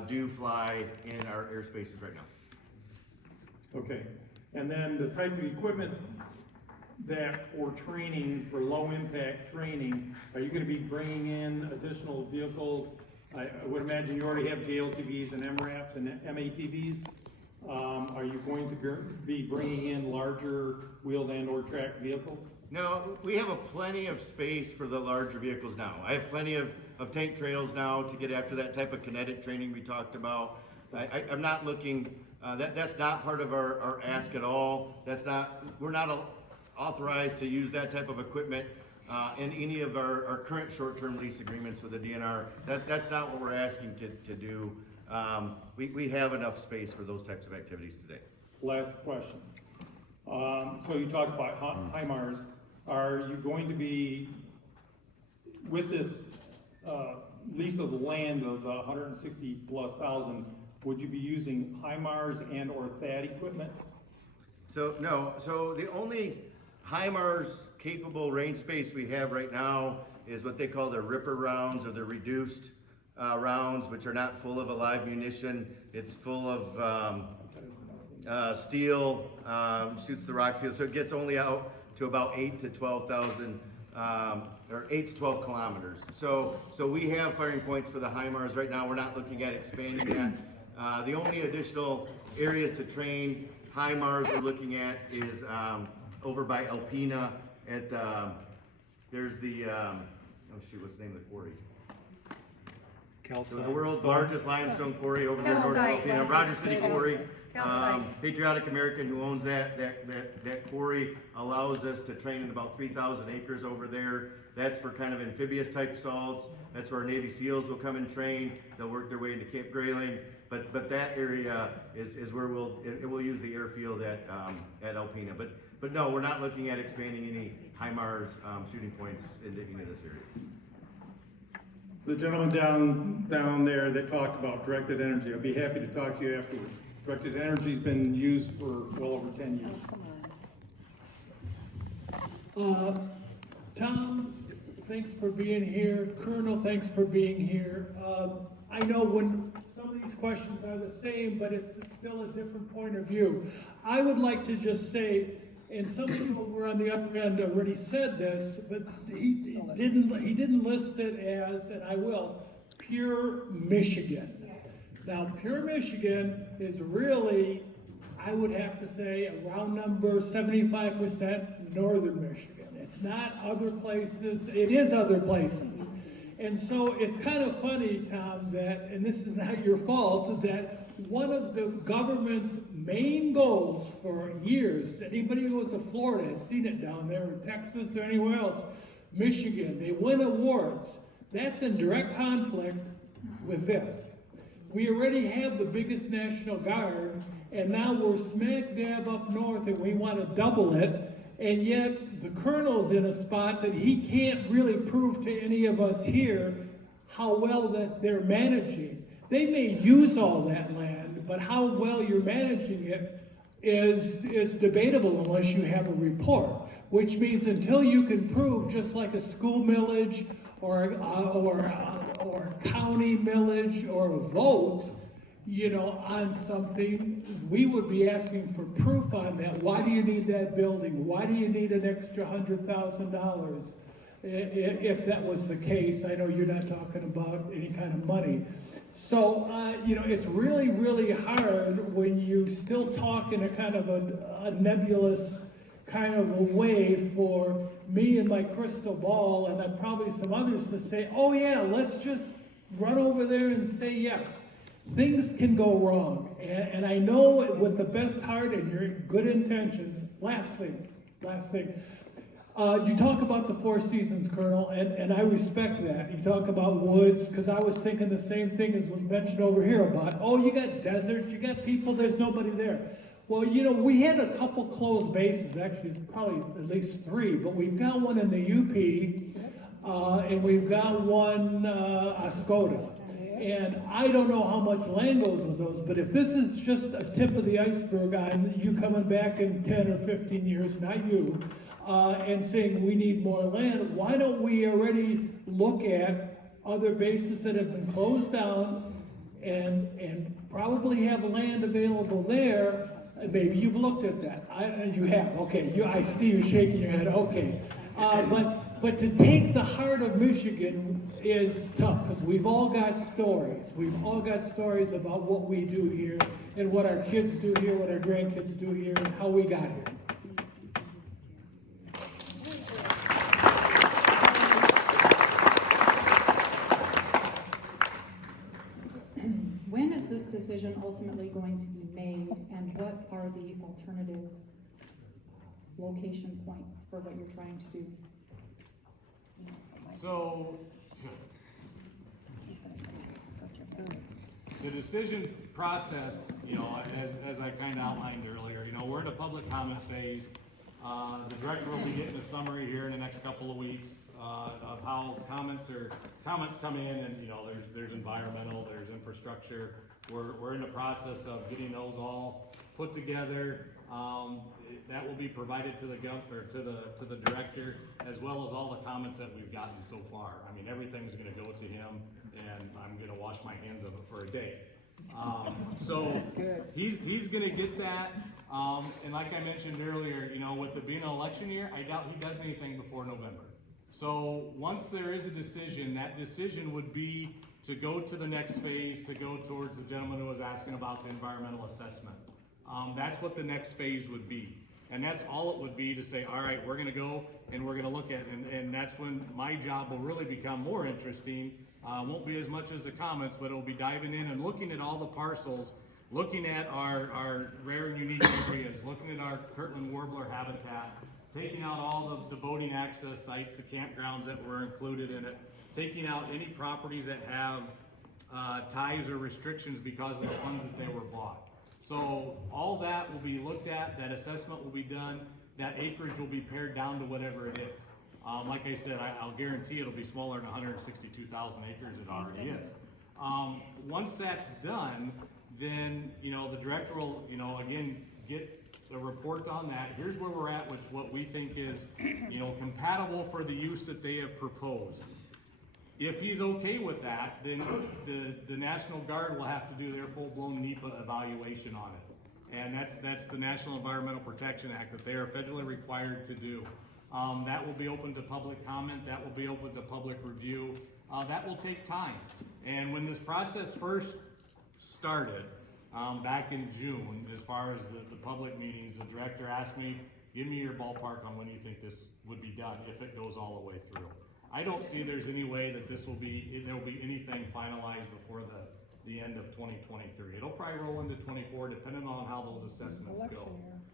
do fly in our airspaces right now. Okay, and then the type of equipment that for training, for low impact training, are you going to be bringing in additional vehicles? I would imagine you already have JLTVs and MRAPs and MATVs. Are you going to be bringing in larger wheeled and or tracked vehicles? No, we have plenty of space for the larger vehicles now. I have plenty of tank trails now to get after that type of kinetic training we talked about. I'm not looking, that's not part of our ask at all. We're not authorized to use that type of equipment in any of our current short-term lease agreements with the DNR. That's not what we're asking to do. We have enough space for those types of activities today. Last question. So you talked about HIMARS. Are you going to be, with this lease of the land of 160,000+, would you be using HIMARS and or THAAD equipment? So no, so the only HIMARS capable range space we have right now is what they call the Ripper rounds, or the reduced rounds, which are not full of a live munition. It's full of steel, shoots the rock field, so it gets only out to about 8 to 12,000, or 8 to 12 kilometers. So we have firing points for the HIMARS right now. We're not looking at expanding that. The only additional areas to train HIMARS we're looking at is over by Alpena at, there's the, oh shoot, what's the name of the quarry? So the world's largest limestone quarry over there north of Alpena, Rogers City Quarry. Patriotic American who owns that quarry allows us to train in about 3,000 acres over there. That's for kind of amphibious type assaults. That's where our Navy SEALs will come and train. They'll work their way into Camp Grayling. But that area is where we'll use the airfield at Alpena. But no, we're not looking at expanding any HIMARS shooting points into any of this area. The gentleman down there that talked about directed energy, I'll be happy to talk to you afterwards. Directed energy's been used for well over 10 years. Tom, thanks for being here. Colonel, thanks for being here. I know when some of these questions are the same, but it's still a different point of view. I would like to just say, and some people were on the upper end already said this, but he didn't list it as, and I will, pure Michigan. Now, pure Michigan is really, I would have to say, a round number, 75% northern Michigan. It's not other places, it is other places. And so it's kind of funny, Tom, that, and this is not your fault, that one of the government's main goals for years, anybody who goes to Florida has seen it down there, or Texas or anywhere else, Michigan, they win awards. That's in direct conflict with this. We already have the biggest National Guard, and now we're smack dab up north and we want to double it, and yet the colonel's in a spot that he can't really prove to any of us here how well that they're managing. They may use all that land, but how well you're managing it is debatable unless you have a report, which means until you can prove, just like a school millage or county millage or a vote, you know, on something, we would be asking for proof on that. Why do you need that building? Why do you need an extra $100,000? If that was the case, I know you're not talking about any kind of money. So, you know, it's really, really hard when you still talk in a kind of a nebulous kind of a way for me and my crystal ball, and then probably some others to say, oh yeah, let's just run over there and say yes. Things can go wrong, and I know with the best heart and your good intentions. Last thing, you talk about the Four Seasons, Colonel, and I respect that. You talk about woods, because I was thinking the same thing as was mentioned over here about, oh, you got deserts, you got people, there's nobody there. Well, you know, we had a couple closed bases, actually it's probably at least 3, but we've got one in the UP, and we've got one Oscoda. And I don't know how much land goes with those, but if this is just a tip of the iceberg on you coming back in 10 or 15 years, not you, and saying we need more land, why don't we already look at other bases that have been closed down and probably have land available there? Maybe you've looked at that. You have, okay. I see you shaking your head, okay. But to take the heart of Michigan is tough, because we've all got stories. We've all got stories about what we do here, and what our kids do here, what our grandkids do here, and how we got here. When is this decision ultimately going to be made, and what are the alternative location points for what you're trying to do? So, the decision process, you know, as I kind of outlined earlier, you know, we're in a public comment phase. The director will be getting a summary here in the next couple of weeks of how comments come in, and you know, there's environmental, there's infrastructure. We're in the process of getting those all put together. That will be provided to the to the director, as well as all the comments that we've gotten so far. I mean, everything's going to go to him, and I'm going to wash my hands of it for a day. So he's going to get that. And like I mentioned earlier, you know, with it being an election year, I doubt he does anything before November. So once there is a decision, that decision would be to go to the next phase, to go towards the gentleman who was asking about the environmental assessment. That's what the next phase would be. And that's all it would be, to say, all right, we're going to go and we're going to look at it. And that's when my job will really become more interesting. Won't be as much as the comments, but it'll be diving in and looking at all the parcels, looking at our rare and unique areas, looking at our Kirtland warbler habitat, taking out all the boating access sites, the campgrounds that were included in it, taking out any properties that have ties or restrictions because of the funds that they were bought. So all that will be looked at, that assessment will be done, that acreage will be pared down to whatever it is. Like I said, I'll guarantee it'll be smaller than 162,000 acres it already is. Once that's done, then, you know, the director will, you know, again, get a report on that. Here's where we're at with what we think is, you know, compatible for the use that they have proposed. If he's okay with that, then the National Guard will have to do their full-blown NEPA evaluation on it. And that's the National Environmental Protection Act that they are federally required to do. That will be open to public comment, that will be open to public review. That will take time. And when this process first started, back in June, as far as the public meetings, the director asked me, give me your ballpark on when you think this would be done, if it goes all the way through. I don't see there's any way that there will be anything finalized before the end of 2023. It'll probably roll into 24, depending on how those assessments go.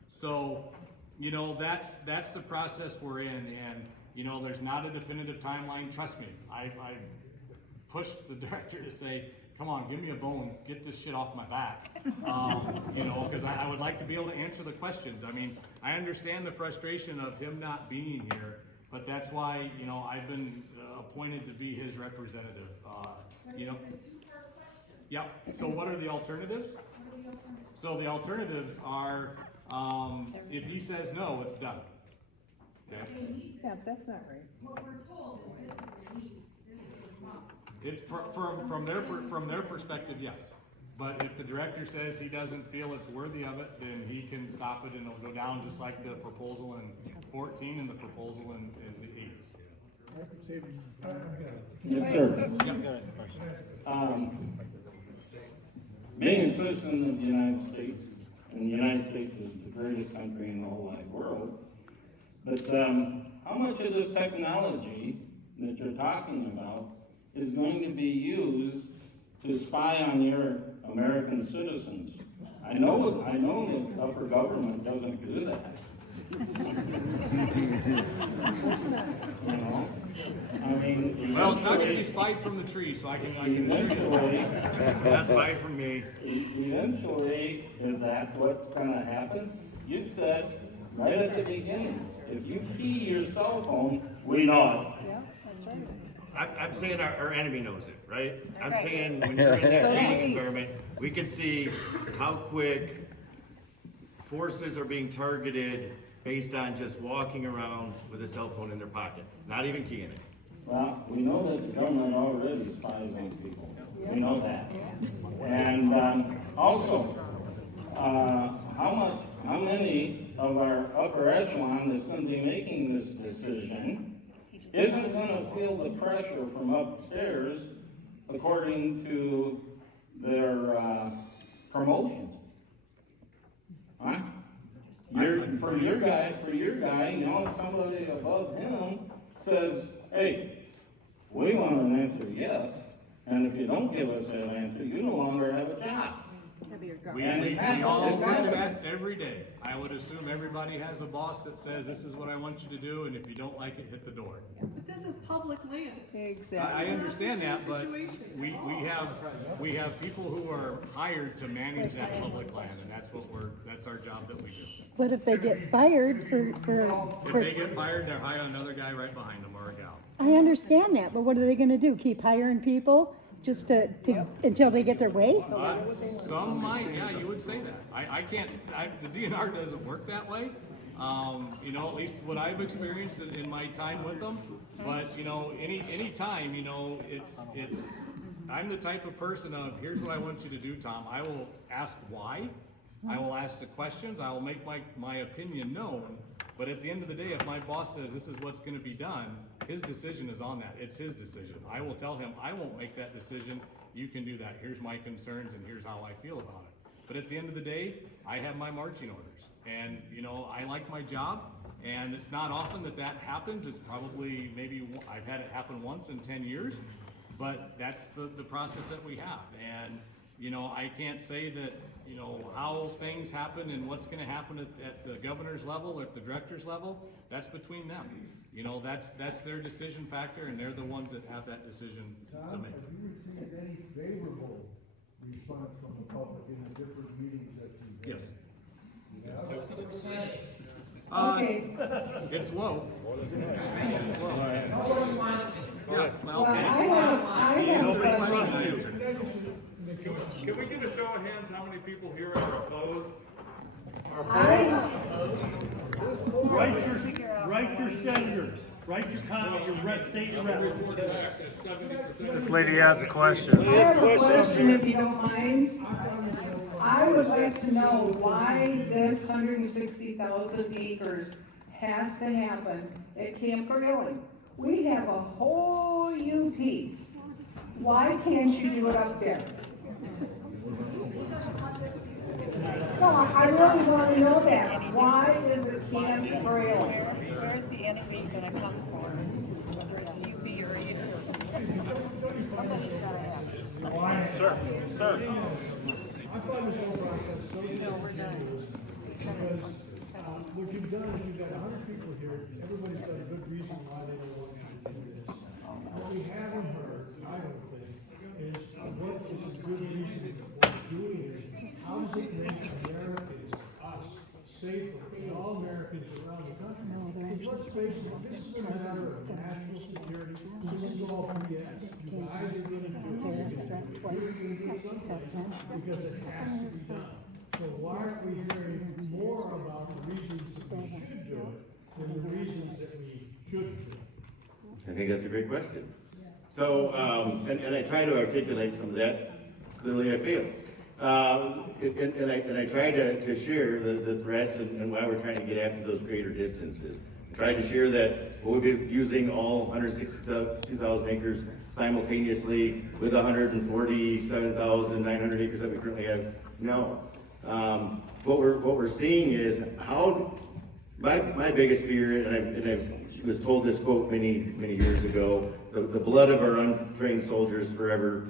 So, you know, that's the process we're in, and you know, there's not a definitive timeline. Trust me, I pushed the director to say, come on, give me a bone, get this shit off my back. You know, because I would like to be able to answer the questions. I mean, I understand the frustration of him not being here, but that's why, you know, I've been appointed to be his representative. You know. Yeah. So what are the alternatives? So the alternatives are If he says no, it's done. Okay? Yeah, that's not right. What we're told is this is a need, this is a must. It, from their perspective, yes. But if the director says he doesn't feel it's worthy of it, then he can stop it and it'll go down just like the proposal in 14 and the proposal in the 80s. Yes, sir. Being a citizen of the United States, and the United States is the greatest country in the whole wide world, but how much of this technology that you're talking about is going to be used to spy on your American citizens? I know that upper government doesn't do that. You know? I mean, Well, it's not going to be spied from the tree, so I can assure you. That's spied from me. Eventually, is that what's going to happen? You said right at the beginning, if you key your cell phone, we know it. Yeah, that's right. I'm saying our enemy knows it, right? I'm saying when you're in that training environment, we can see how quick forces are being targeted based on just walking around with a cell phone in their pocket, not even keying it. Well, we know that the government already spies on people. We know that. And also, how many of our upper echelon that's going to be making this decision isn't going to feel the pressure from upstairs according to their promotions? Huh? For your guy, you know, if somebody above him says, hey, we want an answer yes, and if you don't give us that answer, you no longer have a job. We all do that every day. I would assume everybody has a boss that says, this is what I want you to do, and if you don't like it, hit the door. But this is public land. Exactly. I understand that, but we have people who are hired to manage that public land, and that's our job that we do. But if they get fired If they get fired, they're hiring another guy right behind them or a gal. I understand that, but what are they gonna do? Keep hiring people just to until they get their way? Some might, yeah, you would say that. I can't, the DNR doesn't work that way. You know, at least what I've experienced in my time with them. But, you know, any time, you know, I'm the type of person of, here's what I want you to do, Tom. I will ask why. I will ask the questions. I will make my opinion known. But at the end of the day, if my boss says this is what's going to be done, his decision is on that. It's his decision. I will tell him, I won't make that decision. You can do that. Here's my concerns and here's how I feel about it. But at the end of the day, I have my marching orders. And, you know, I like my job. And it's not often that happens. It's probably maybe I've had it happen once in 10 years. But that's the process that we have. And, you know, I can't say that, you know, how things happen and what's going to happen at the governor's level or at the director's level. That's between them. You know, that's their decision factor, and they're the ones that have that decision to make. Have you received any favorable response from the public in the different meetings that you've been? Yes. What's the percentage? Okay. It's low. It's low. Nobody wants it. Yeah, well, I have questions. Can we get a show of hands, how many people here are opposed? Write your senators, write your state reps. This lady has a question. I have a question, if you don't mind. I would like to know why this 160,000 acres has to happen at Camp Grayling. We have a whole UP. Why can't you do it up there? No, I really want to know that. Why is it Camp Grayling? Where's the enemy gonna come from? Whether it's UP or either. Somebody's gotta have it. Sir. I find this whole process so confusing because what you've done is you've got 100 people here, everybody's got a good reason why they don't want you to do this. What we haven't heard, I don't think, is what is a good reason for doing this. How does it make Americans, us, safer, and all Americans around the country? Because let's face it, this is a matter of national security. This is all BS. You guys are going to do it. You're going to do something because it has to be done. So why are we hearing more about think that's a great question. So, and I try to articulate some of that. Clearly, I failed. And I try to share the threats and why we're trying to get after those greater distances. I tried to share that we'll be using all 162,000 acres simultaneously with 147,900 acres that we currently have. No. What we're seeing is how my biggest fear, and I was told this quote many years ago: the blood of our untrained soldiers forever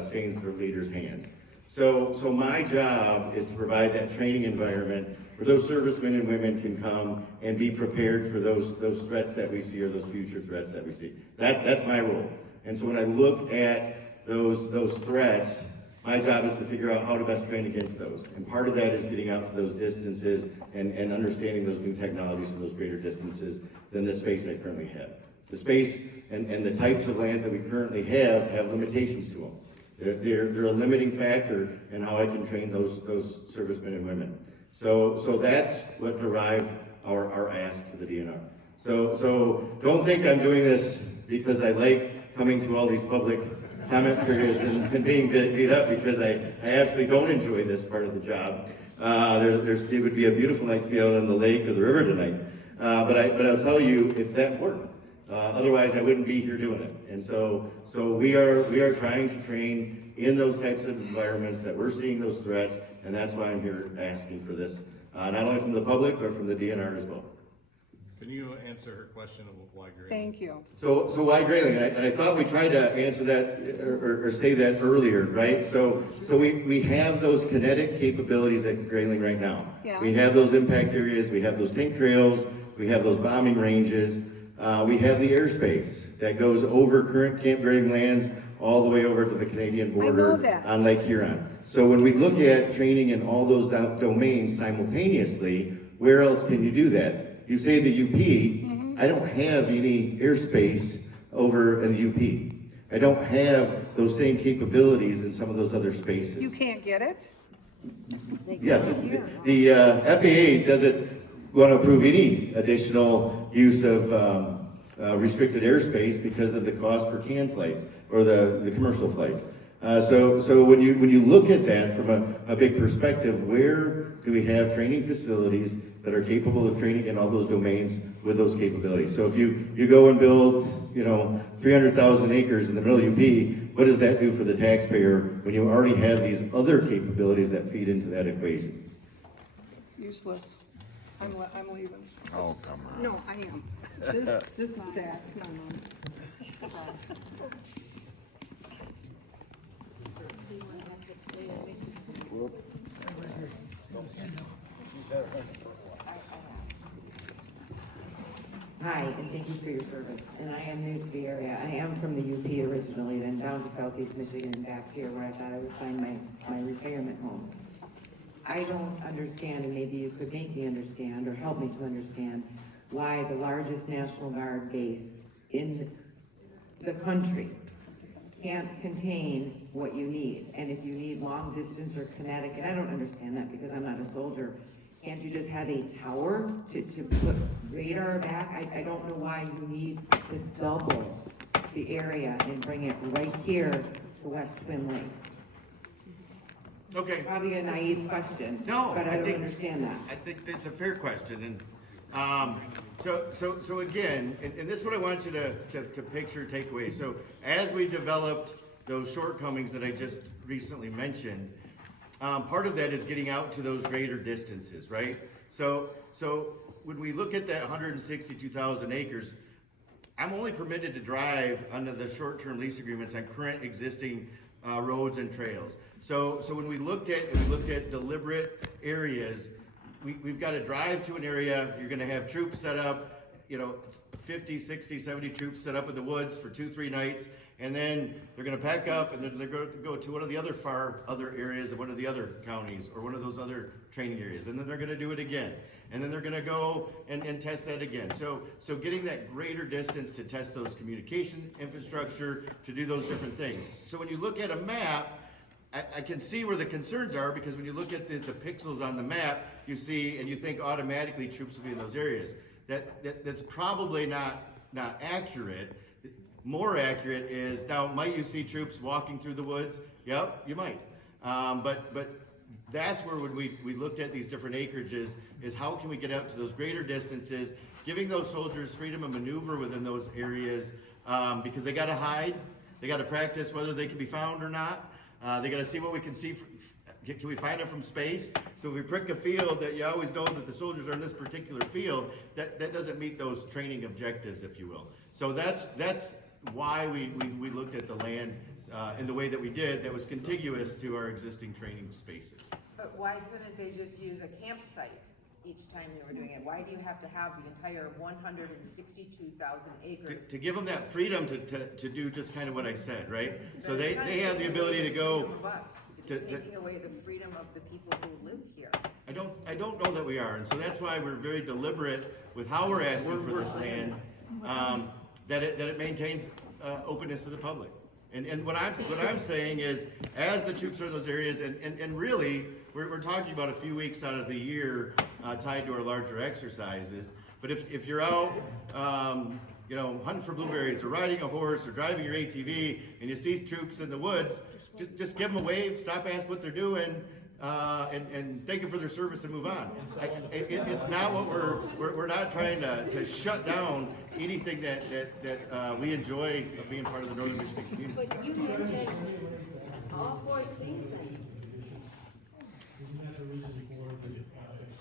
stains their leaders' hands. So my job is to provide that training environment where those servicemen and women can come and be prepared for those threats that we see, or those future threats that we see. That's my role. And so when I look at those threats, my job is to figure out how to best train against those. And part of that is getting out to those distances and understanding those new technologies for those greater distances than the space I currently have. The space and the types of lands that we currently have limitations to them. They're a limiting factor in how I can train those servicemen and women. So that's what derived our ask to the DNR. So don't think I'm doing this because I like coming to all these public comment periods and being beat up, because I absolutely don't enjoy this part of the job. It would be a beautiful night to be out on the lake or the river tonight. But I'll tell you, it's that important. Otherwise, I wouldn't be here doing it. And so we are trying to train in those types of environments that we're seeing those threats, and that's why I'm here asking for this, not only from the public, but from the DNR as well. Can you answer her question of why Grayling? Thank you. So why Grayling? And I thought we tried to answer that or say that earlier, right? So we have those kinetic capabilities at Grayling right now. Yeah. We have those impact areas, we have those tank trails, we have those bombing ranges, we have the airspace that goes over current Camp Grayling lands all the way over to the Canadian border on Lake Huron. So when we look at training in all those domains simultaneously, where else can you do that? You say the UP, I don't have any airspace over in the UP. I don't have those same capabilities in some of those other spaces. You can't get it? Yeah, the FAA doesn't want to approve any additional use of restricted airspace because of the cost for canned flights or the commercial flights. So when you look at that from a big perspective, where do we have training facilities that are capable of training in all those domains with those capabilities? So if you go and build 300,000 acres in the middle of UP, what does that do for the taxpayer when you already have these other capabilities that feed into that equation? Useless. I'm leaving. Oh, come on. No, I am. This is sad. Come on, Mom. Hi, and thank you for your service. And I am new to the area. I am from the UP originally, then down to Southeast Michigan and back here where I thought I would find my retirement home. I don't understand, and maybe you could make me understand or help me to understand, why the largest National Guard base in the country can't contain what you need. And if you need long distance or kinetic, and I don't understand that because I'm not a soldier, can't you just have a tower to put radar back? I don't know why you need to double the area and bring it right here to West Twin Lake. Okay. Probably a naive question, No, but I don't understand that. I think that's a fair question, and so again, and this is what I want you to picture, take away. So as we developed those shortcomings that I just recently mentioned, part of that is getting out to those greater distances, right? So when we look at that 162,000 acres, I'm only permitted to drive under the short-term lease agreements on current existing roads and trails. So when we looked at deliberate areas, we've got to drive to an area. You're going to have troops set up, 50, 60, 70 troops set up in the woods for 2-3 nights, and then they're going to pack up and they're going to go to one of the other areas of one of the other counties or one of those other training areas, and then they're going to do it again, and then they're going to go and test that again. So getting that greater distance to test those communication infrastructure, to do those different things. So when you look at a map, I can see where the concerns are, because when you look at the pixels on the map, you see and you think automatically troops will be in those areas. That's probably not accurate. more accurate is, now, might you see troops walking through the woods? Yep, you might. But that's where when we looked at these different acreages, is how can we get out to those greater distances, giving those soldiers freedom of maneuver within those areas, because they gotta hide, they gotta practice whether they can be found or not, they gotta see what we can see. Can we find it from space? So if we prick a field that you always know that the soldiers are in this particular field, that doesn't meet those training objectives, if you will. So that's why we looked at the land in the way that we did, that was contiguous to our existing training spaces. But why couldn't they just use a campsite each time they were doing it? Why do you have to have the entire 162,000 acres? To give them that freedom to do just kind of what I said, right? So they have the ability to go. It's taking away the freedom of the people who live here. I don't know that we are, and so that's why we're very deliberate with how we're asking for this land, that it maintains openness to the public. And what I'm saying is, as the troops are in those areas, and really, we're talking about a few weeks out of the year tied to our larger exercises. But if you're out, hunting for blueberries, or riding a horse, or driving your ATV, and you see troops in the woods, just give them a wave, stop, ask what they're doing, and thank them for their service and move on. It's not what we're not trying to shut down anything that we enjoy of being part of the Northern Michigan community. But you mentioned all 4 seasons.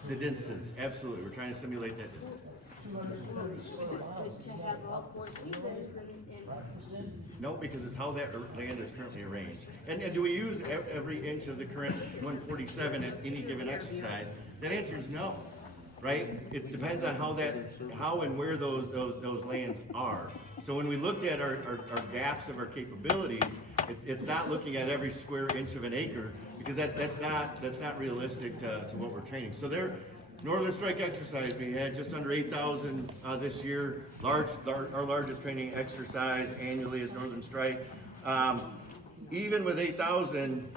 The distance, absolutely. We're trying to simulate that distance. To have all 4 seasons and No, because it's how that land is currently arranged. And do we use every inch of the current 147 at any given exercise? That answer is no, right? It depends on how and where those lands are. So when we looked at our gaps of our capabilities, it's not looking at every square inch of an acre, because that's not realistic to what we're training. So Northern Strike exercise, we had just under 8,000 this year. Our largest training exercise annually is Northern Strike. Even with 8,000,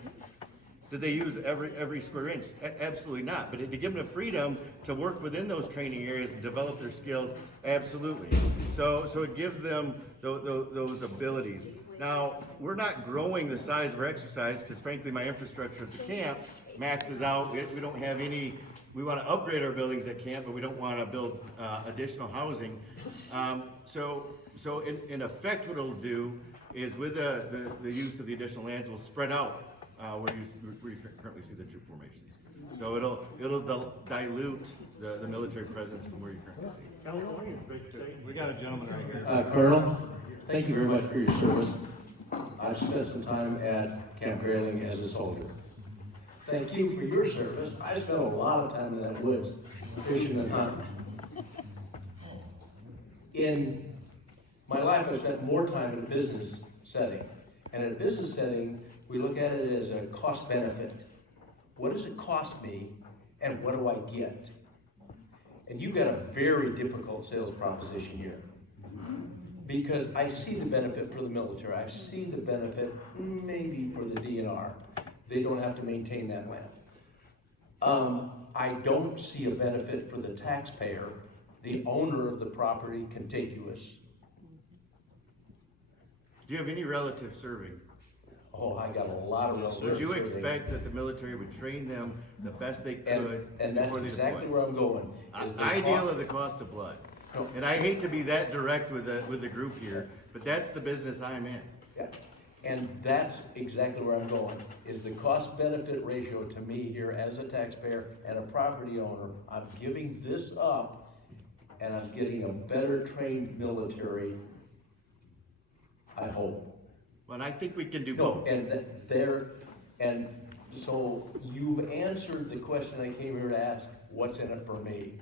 did they use every square inch? Absolutely not. But to give them the freedom to work within those training areas and develop their skills, absolutely. So it gives them those abilities. Now, we're not growing the size of our exercise, because frankly, my infrastructure at the camp maxes out. We don't have any. We want to upgrade our buildings at camp, but we don't want to build additional housing. So in effect, what it'll do is, with the use of the additional lands, we'll spread out where you currently see the troop formations. So it'll dilute the military presence from where you currently see. We got a gentleman right here. Colonel, thank you very much for your service. I've spent some time at Camp Grayling as a soldier. Thank you for your service. I spent a lot of time in that woods, fishing and hunting. In my life, I spent more time in a business setting. And in a business setting, we look at it as a cost benefit. What does it cost me, and what do I get? And you've got a very difficult sales proposition here. Because I see the benefit for the military. I see the benefit maybe for the DNR. They don't have to maintain that land. I don't see a benefit for the taxpayer, the owner of the property contiguous. Do you have any relatives serving? Oh, I got a lot of relatives. Would you expect that the military would train them the best they could and that's exactly where I'm going. Ideal of the cost of blood. No. And I hate to be that direct with the group here, but that's the business I'm in. Yeah. And that's exactly where I'm going, is the cost-benefit ratio to me here as a taxpayer and a property owner. I'm giving this up, and I'm getting a better trained military, I hope. Well, and I think we can do both. And so you've answered the question I came here to ask, what's in it for me?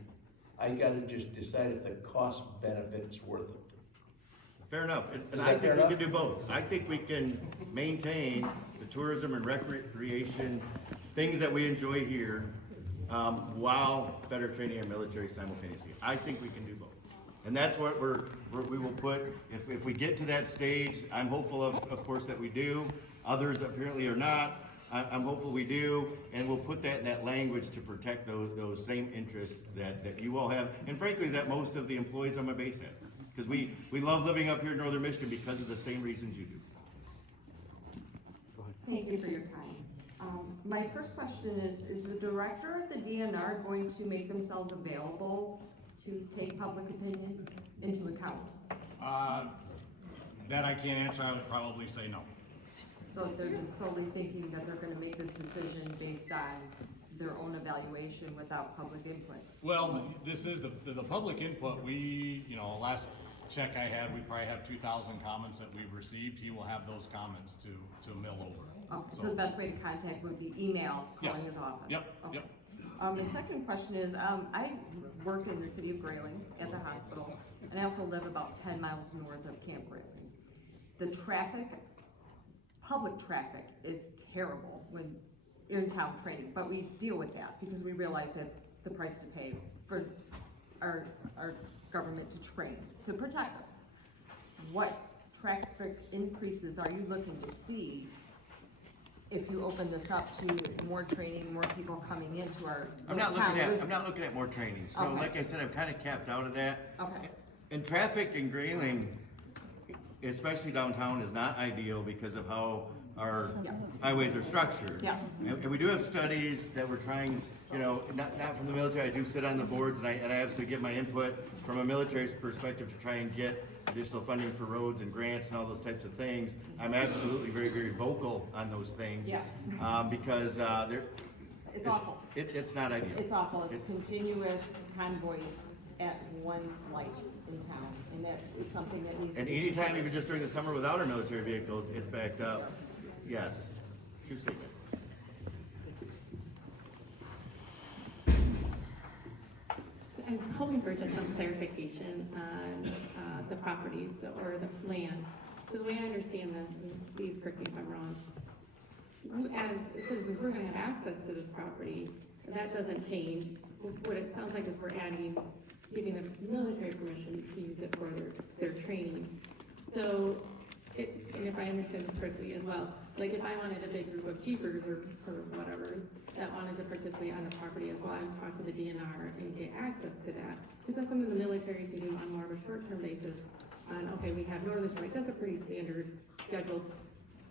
I gotta just decide if the cost-benefit is worth it. Fair enough, and I think we can do both. I think we can maintain the tourism and recreation, things that we enjoy here, while better training our military simultaneously. I think we can do both. And that's what we will put, if we get to that stage, I'm hopeful of course that we do. Others apparently are not. I'm hopeful we do, and we'll put that in that language to protect those same interests that you all have, and frankly, that most of the employees on my base have. Because we love living up here in northern Michigan because of the same reasons you do. Thank you for your time. My first question is the director of the DNR going to make themselves available to take public opinion into account? That I can't answer, I would probably say no. So they're just solely thinking that they're gonna make this decision based on their own evaluation without public input? Well, this is the public input, last check I had, we probably have 2,000 comments that we've received. He will have those comments to mill over. Okay, so the best way to contact would be email, calling Yes. his office? Yep, Okay. yep. The second question is, I work in the city of Grayling at the hospital, and I also live about 10 miles north of Camp Grayling. The traffic, public traffic is terrible when you're in town training, but we deal with that because we realize that's the price to pay for our government to train, to protect us. What traffic increases are you looking to see if you open this up to more training, more people coming into our I'm not town? looking at more training. So Okay. like I said, I'm kind of capped out of that. Okay. And traffic in Grayling, especially downtown, is not ideal because of how our Yes. highways are structured. Yes. And we do have studies that we're trying, not from the military, I do sit on the boards and I absolutely give my input from a military perspective to try and get additional funding for roads and grants and all those types of things. I'm absolutely very, very vocal on those things. Yes. Because It's awful. It's not ideal. It's awful. It's continuous convoys at one light in town, and that is something that needs to And be anytime, considered. even just during the summer without our military vehicles, it's backed up. Yes. True statement. I'm hoping for just some clarification on the properties or the land. So the way I understand this, and please correct me if I'm wrong, as citizens, we're gonna have access to this property, so that doesn't change. What it sounds like is we're giving the military permission to use it for their training. So, and if I understand this correctly as well, like if I wanted a big group of jeepers or whatever that wanted to participate on the property as well, I would talk to the DNR and get access to that. Is that something the military can do on more of a short-term basis? Okay, we have Northern Strike, that's a pretty standard scheduled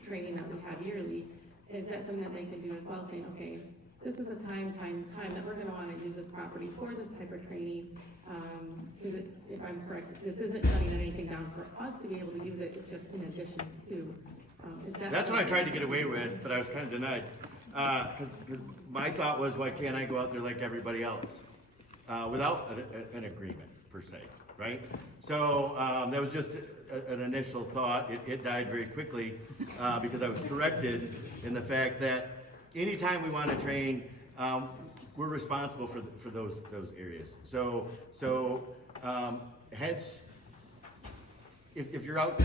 training that we have yearly. Is that something that they can do as well, saying, okay, this is a time that we're gonna wanna use this property for this type of training? If I'm correct, this isn't shutting anything down for us to be able to use it, it's just in addition to. That's what I tried to get away with, but I was kind of denied. Because my thought was, why can't I go out there like everybody else? Without an agreement, per se, right? So that was just an initial thought. It died very quickly because I was corrected in the fact that anytime we want to train, we're responsible for those areas. So hence, if you're out,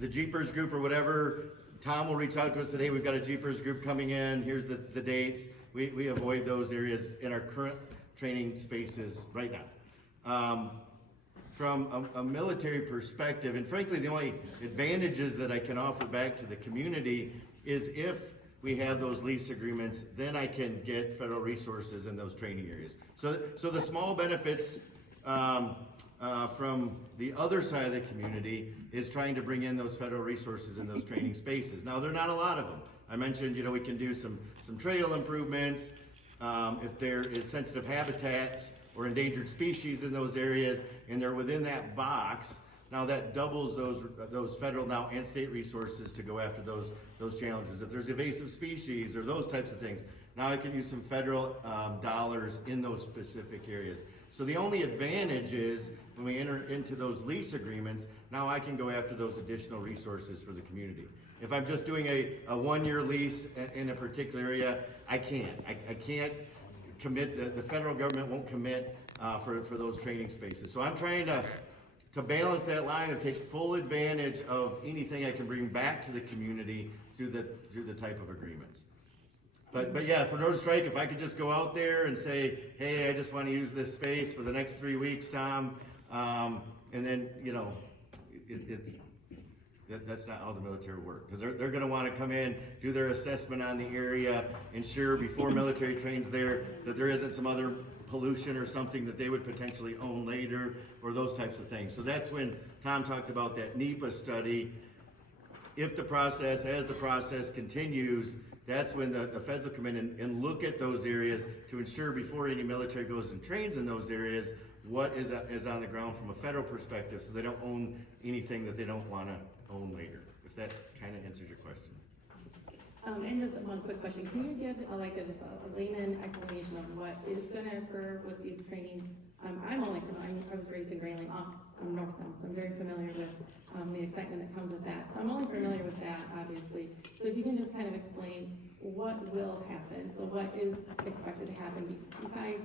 the Jeepers group or whatever, Tom will reach out to us and say, hey, we've got a Jeepers group coming in, here's the dates. We avoid those areas in our current training spaces right now. From a military perspective, and frankly, the only advantages that I can offer back to the community is if we have those lease agreements, then I can get federal resources in those training areas. So the small benefits from the other side of the community is trying to bring in those federal resources in those training spaces. Now, there are not a lot of them. I mentioned, we can do some trail improvements. If there is sensitive habitats or endangered species in those areas, and they're within that box, now that doubles those federal now and state resources to go after those challenges. If there's invasive species or those types of things, now I can use some federal dollars in those specific areas. So the only advantage is when we enter into those lease agreements, now I can go after those additional resources for the community. If I'm just doing a one-year lease in a particular area, I can't. I can't commit, the federal government won't commit for those training spaces. So I'm trying to balance that line and take full advantage of anything I can bring back to the community through the type of agreements. But yeah, for Northern Strike, if I could just go out there and say, hey, I just want to use this space for the next 3 weeks, Tom, and then, that's not how the military work, because they're going to want to come in, do their assessment on the area, ensure before military trains there that there isn't some other pollution or something that they would potentially own later, or those types of things. So that's when Tom talked about that NEPA study. If the process, as the process continues, that's when the feds will come in and look at those areas to ensure before any military goes and trains in those areas, what is on the ground from a federal perspective, so they don't own anything that they don't want to own later, if that kind of answers your question. And just one quick question, can you give just a layman explanation of what is gonna occur with these trainings? I was raised in Grayling, I'm north now, so I'm very familiar with, the excitement that comes with that. So I'm only familiar with that, obviously. So if you can just kind of explain what will happen, so what is expected to happen besides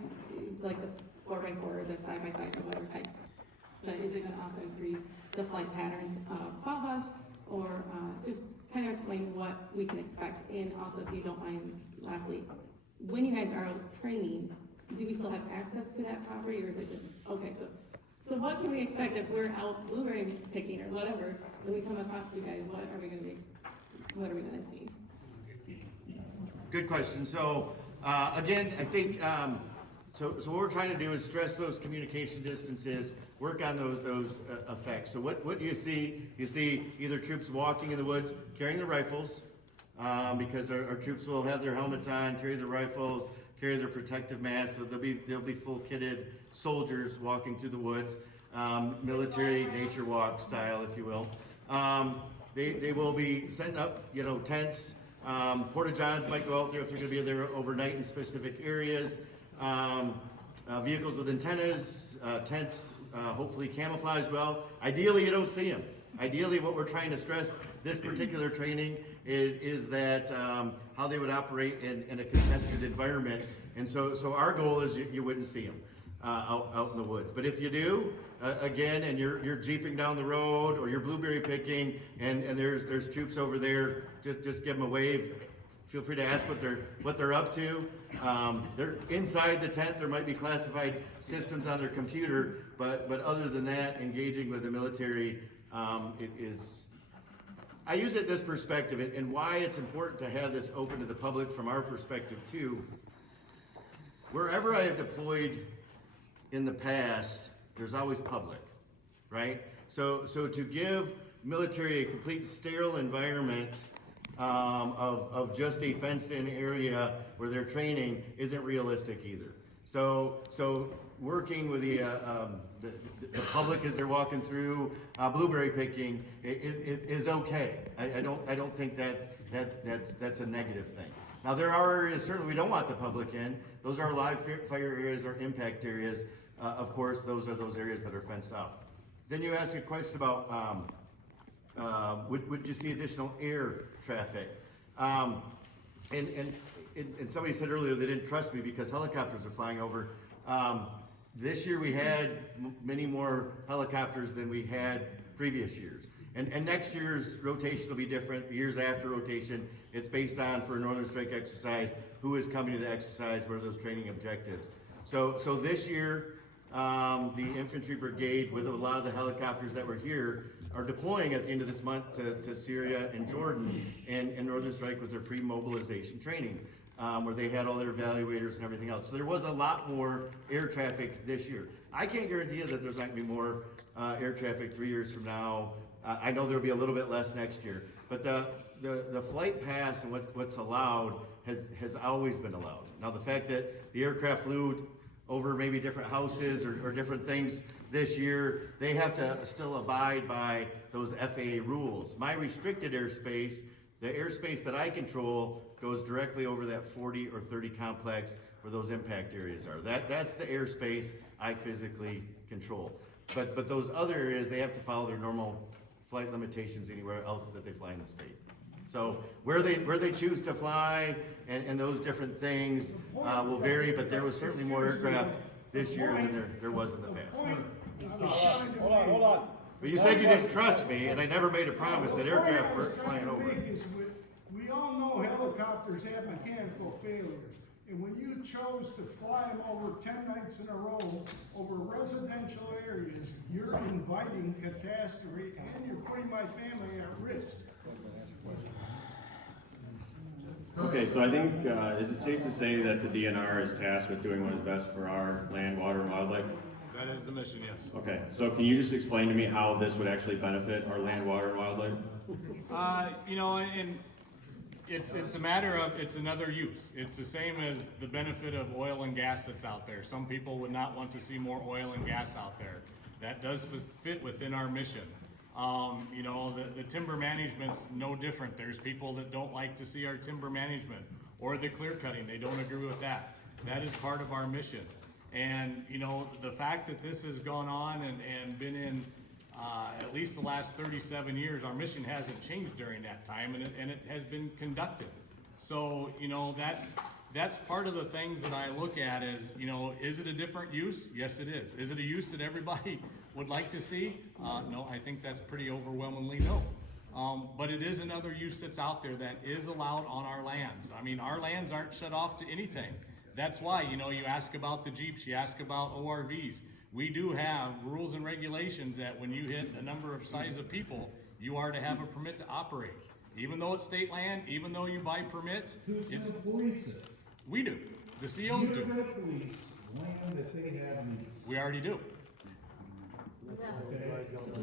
like the 4x4, the 5x5, or whatever type. But is it gonna also increase the flight patterns of FAVAs, or just kind of explain what we can expect? And also, if you don't mind, lastly, when you guys are out training, do we still have access to that property, or is it just, okay, so what can we expect if we're out blueberry picking or whatever, when we come across you guys, what are we gonna see? Good question. So, again, I think, so what we're trying to do is stress those communication distances, work on those effects. So what do you see? You see either troops walking in the woods, carrying their rifles, because our troops will have their helmets on, carry their rifles, carry their protective masks, so they'll be full kitted soldiers walking through the woods, military nature walk style, if you will. They will be setting up, tents. Porta-johns might go out there if they're gonna be there overnight in specific areas. Vehicles with antennas, tents, hopefully camouflaged well. Ideally, you don't see them. Ideally, what we're trying to stress this particular training is that how they would operate in a contested environment. And so our goal is you wouldn't see them out in the woods. But if you do, again, and you're jeeping down the road or you're blueberry picking and there's troops over there, just give them a wave. Feel free to ask what they're up to. They're inside the tent. There might be classified systems on their computer, but other than that, engaging with the military, it is. I use it this perspective, and why it's important to have this open to the public from our perspective too. Wherever I have deployed in the past, there's always public, right? So to give military a complete sterile environment of just a fenced-in area where they're training isn't realistic either. So working with the public as they're walking through blueberry picking it is okay. I don't think that's a negative thing. Now there are areas certainly we don't want the public in. Those are live fire areas or impact areas. Of course, those are those areas that are fenced off. Then you asked a question about would you see additional air traffic? And somebody said earlier they didn't trust me because helicopters are flying over. This year we had many more helicopters than we had previous years. And next year's rotation will be different. The years after rotation, it's based on, for a Northern Strike exercise, who is coming to the exercise, what are those training objectives. So this year, the infantry brigade, with a lot of the helicopters that were here, are deploying at the end of this month to Syria and Jordan, and Northern Strike was their pre-mobilization training, where they had all their evaluators and everything else. So there was a lot more air traffic this year. I can't guarantee you that there's not going to be more air traffic 3 years from now. I know there'll be a little bit less next year, but the flight pass and what's allowed has always been allowed. Now the fact that the aircraft flew over maybe different houses or different things this year, they have to still abide by those FAA rules. My restricted airspace, the airspace that I control, goes directly over that 40 or 30 complex where those impact areas are. That's the airspace I physically control. But those other areas, they have to follow their normal flight limitations anywhere else that they fly in the state. So where they choose to fly and those different things will vary, but there was certainly more aircraft this year than there was in the past. Hold on. But you said you didn't trust me, and I never made a promise that aircraft weren't flying over. We all know helicopters have mechanical failures. And when you chose to fly them over 10 nights in a row over residential areas, you're inviting catastrophe and you're putting my family at risk. Okay, so I think, is it safe to say that the DNR is tasked with doing what is best for our land, water, and wildlife? That is the mission, yes. Okay, so can you just explain to me how this would actually benefit our land, water, and wildlife? You know, and it's a matter of, it's another use. It's the same as the benefit of oil and gas that's out there. Some people would not want to see more oil and gas out there. That does fit within our mission. You know, the timber management's no different. There's people that don't like to see our timber management or the clear cutting. They don't agree with that. That is part of our mission. And, you know, the fact that this has gone on and been in at least the last 37 years, our mission hasn't changed during that time, and it has been conducted. So, you know, that's part of the things that I look at is, you know, is it a different use? Yes, it is. Is it a use that everybody would like to see? No, I think that's pretty overwhelmingly no. But it is another use that's out there that is allowed on our lands. I mean, our lands aren't shut off to anything. That's why, you know, you ask about the Jeeps, you ask about ORVs. We do have rules and regulations that when you hit a number of size of people, you are to have a permit to operate. Even though it's state land, even though you buy permits, it's... police it? We do. The COs do. You're gonna police land that they have needs. We already do. Okay,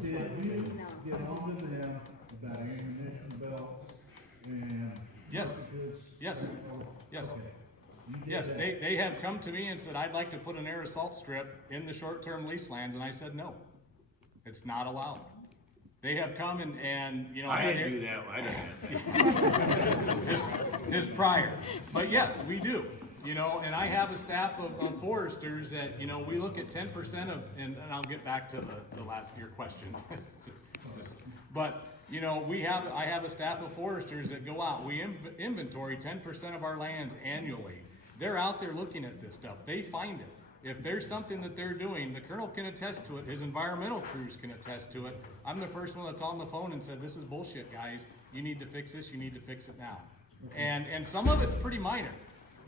did you get on to them about ammunition belts and? Yes, yes, yes. Yes, they have come to me and said, I'd like to put an air assault strip in the short-term lease lands, and I said, no, it's not allowed. They have come and you know. I didn't do that, I didn't. His prior, but yes, we do, you know, and I have a staff of foresters that, you know, we look at 10% of, and I'll get back to the last year question. But, you know, I have a staff of foresters that go out, we inventory 10% of our lands annually. They're out there looking at this stuff, they find it. If there's something that they're doing, the colonel can attest to it, his environmental crews can attest to it. I'm the first one that's on the phone and said, this is bullshit, guys. You need to fix this, you need to fix it now. And some of it's pretty minor,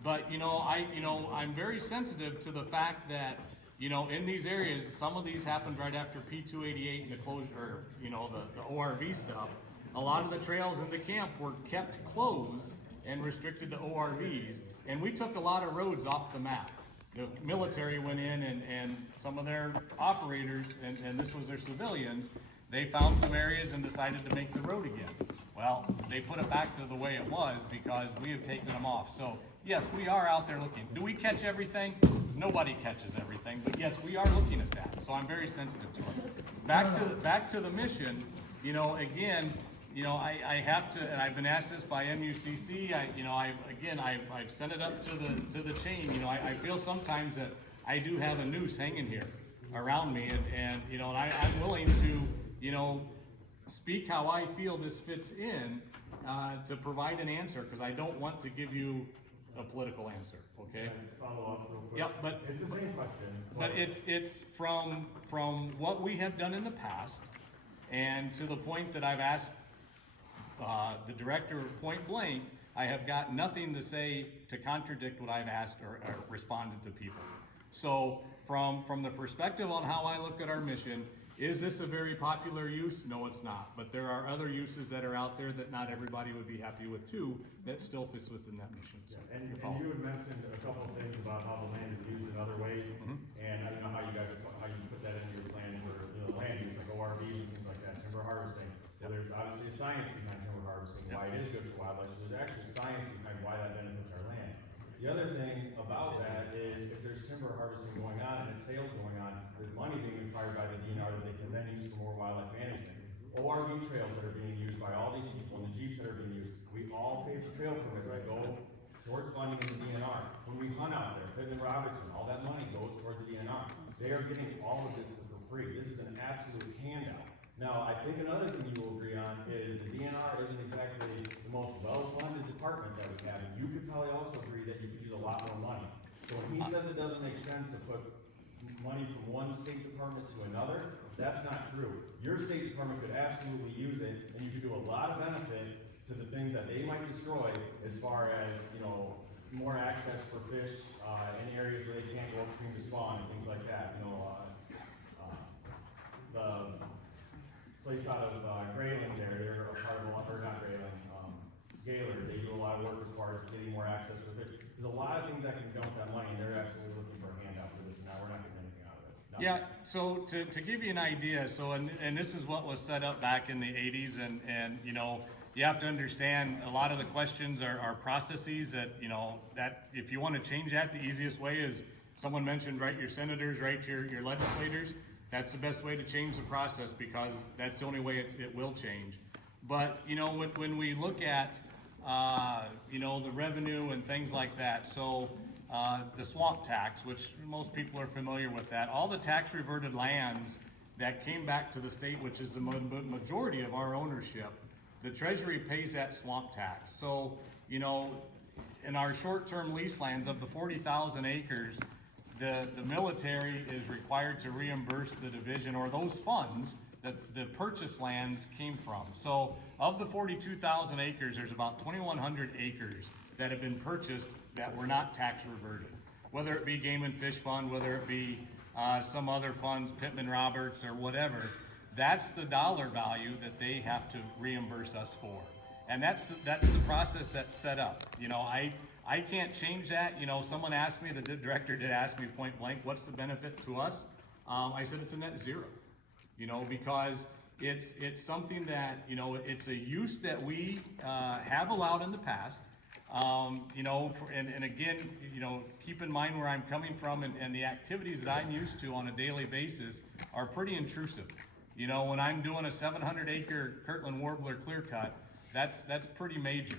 but you know, I'm very sensitive to the fact that, you know, in these areas, some of these happened right after P288 and the closure, or, you know, the ORV stuff. A lot of the trails in the camp were kept closed and restricted to ORVs, and we took a lot of roads off the map. The military went in and some of their operators, and this was their civilians, they found some areas and decided to make the road again. Well, they put it back to the way it was because we have taken them off. So yes, we are out there looking. Do we catch everything? Nobody catches everything, but yes, we are looking at that. So I'm very sensitive to it. Back to the mission, you know, again, you know, I have to, and I've been asked this by MUCC. I've sent it up to the chain. You know, I feel sometimes that I do have a noose hanging here around me, and you know, and I'm willing to, you know, speak how I feel this fits in to provide an answer, because I don't want to give you a political answer. Okay. Follow up real quick. Yep, but it's the same question. But it's from what we have done in the past, and to the point that I've asked the director point blank, I have got nothing to say to contradict what I've asked or responded to people. So from the perspective on how I look at our mission, is this a very popular use? No, it's not. But there are other uses that are out there that not everybody would be happy with too, that still fits within that mission. So, and you had mentioned a couple of things about how the land is used in other ways, and I don't know how you put that into your plan for, you know, land use, like ORVs and things like that, timber harvesting. Well, there's obviously a science behind timber harvesting, why it is good for wildlife. So there's actually science behind why that benefits our land. The other thing about that is if there's timber harvesting going on and it's sales going on, there's money being required by the DNR that they can then use for more wildlife management. ORV trails that are being used by all these people and the Jeeps that are being used, we all pay for trail permits that go towards funding in the DNR. When we hunt out there, Pittman Robertson, all that money goes towards the DNR. They are getting all of this for free. This is an absolute handout. Now, I think another thing you will agree on is the DNR isn't exactly the most well-funded department that we have. And you could probably also agree that you could use a lot more money. So when he says it doesn't make sense to put money from one state department to another, that's not true. Your state department could absolutely use it, and you could do a lot of benefit to the things that they might destroy, as far as, you know, more access for fish in areas where they can't go upstream to spawn and things like that. You know, the place out of Grayling there, they're a part of, or not Grayling, Gaylord, they do a lot of work as far as getting more access for fish. There's a lot of things that can be done with that money, and they're absolutely looking for a handout for this, and now we're not getting anything out of it. Yeah, so to give you an idea, and this is what was set up back in the 80s, and you know, you have to understand a lot of the questions are processes that, you know, that if you want to change that, the easiest way is, someone mentioned, write your senators, write your legislators. That's the best way to change the process, because that's the only way it will change. But, you know, when we look at, you know, the revenue and things like that, so the swamp tax, which most people are familiar with that, all the tax reverted lands that came back to the state, which is the majority of our ownership, the Treasury pays that swamp tax. So, you know, in our short-term lease lands, of the 40,000 acres, the military is required to reimburse the division, or those funds that the purchase lands came from. So of the 42,000 acres, there's about 2,100 acres that have been purchased that were not tax reverted. Whether it be Game and Fish Fund, whether it be some other funds, Pittman Roberts or whatever, that's the dollar value that they have to reimburse us for. And that's the process that's set up. You know, I can't change that. You know, someone asked me, the director did ask me point blank, what's the benefit to us? I said it's a net zero, you know, because it's something that, you know, it's a use that we have allowed in the past. You know, and again, you know, keep in mind where I'm coming from, and the activities that I'm used to on a daily basis are pretty intrusive. You know, when I'm doing a 700-acre Kirtland warbler clear cut, that's pretty major.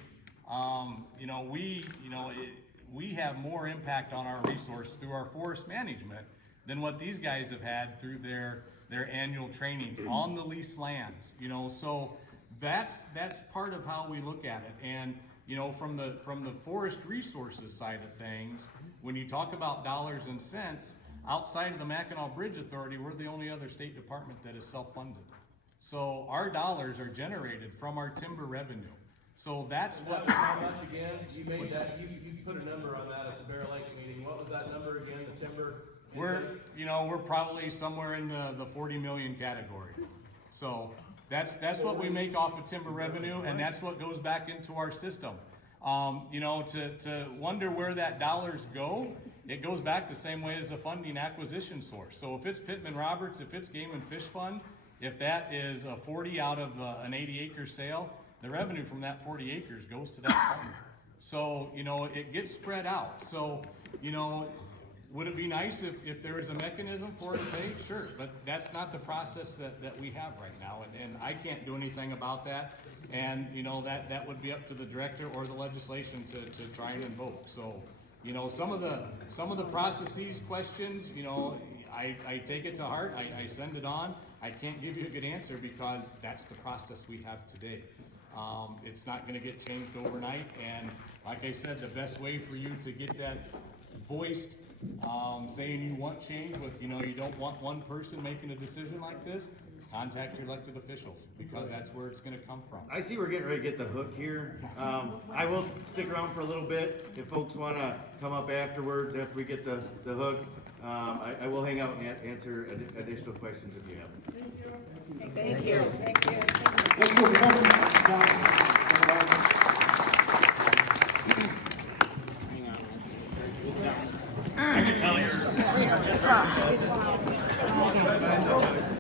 You know, we have more impact on our resource through our forest management than what these guys have had through their annual trainings on the leased lands. You know, so that's part of how we look at it. And you know, from the forest resources side of things, when you talk about dollars and cents, outside of the Mackinac Bridge Authority, we're the only other state department that is self-funded. So our dollars are generated from our timber revenue. So that's what. How much again? You made that. You put a number on that at the Bear Lake meeting. What was that number again? The timber. We're probably somewhere in the 40 million category. So that's what we make off of timber revenue, and that's what goes back into our system. You know, to wonder where that dollars go, it goes back the same way as a funding acquisition source. So if it's Pittman Roberts, if it's Game and Fish Fund, if that is a 40 out of an 80-acre sale, the revenue from that 40 acres goes to that fund. So, you know, it gets spread out. So, you know, would it be nice if there was a mechanism for it to pay? Sure, but that's not the process that we have right now, and I can't do anything about that. And, you know, that would be up to the director or the legislation to try and invoke. So, you know, some of the processes questions, you know, I take it to heart, I send it on. I can't give you a good answer because that's the process we have today. It's not gonna get changed overnight, and like I said, the best way for you to get that voiced, saying you want change with, you know, you don't want one person making a decision like this, contact your elected officials, because that's where it's gonna come from. I see we're getting ready to get the hook here. I will stick around for a little bit if folks wanna come up afterwards, after we get the hook. I will hang out and answer additional questions if you have them. Thank you. Let's go.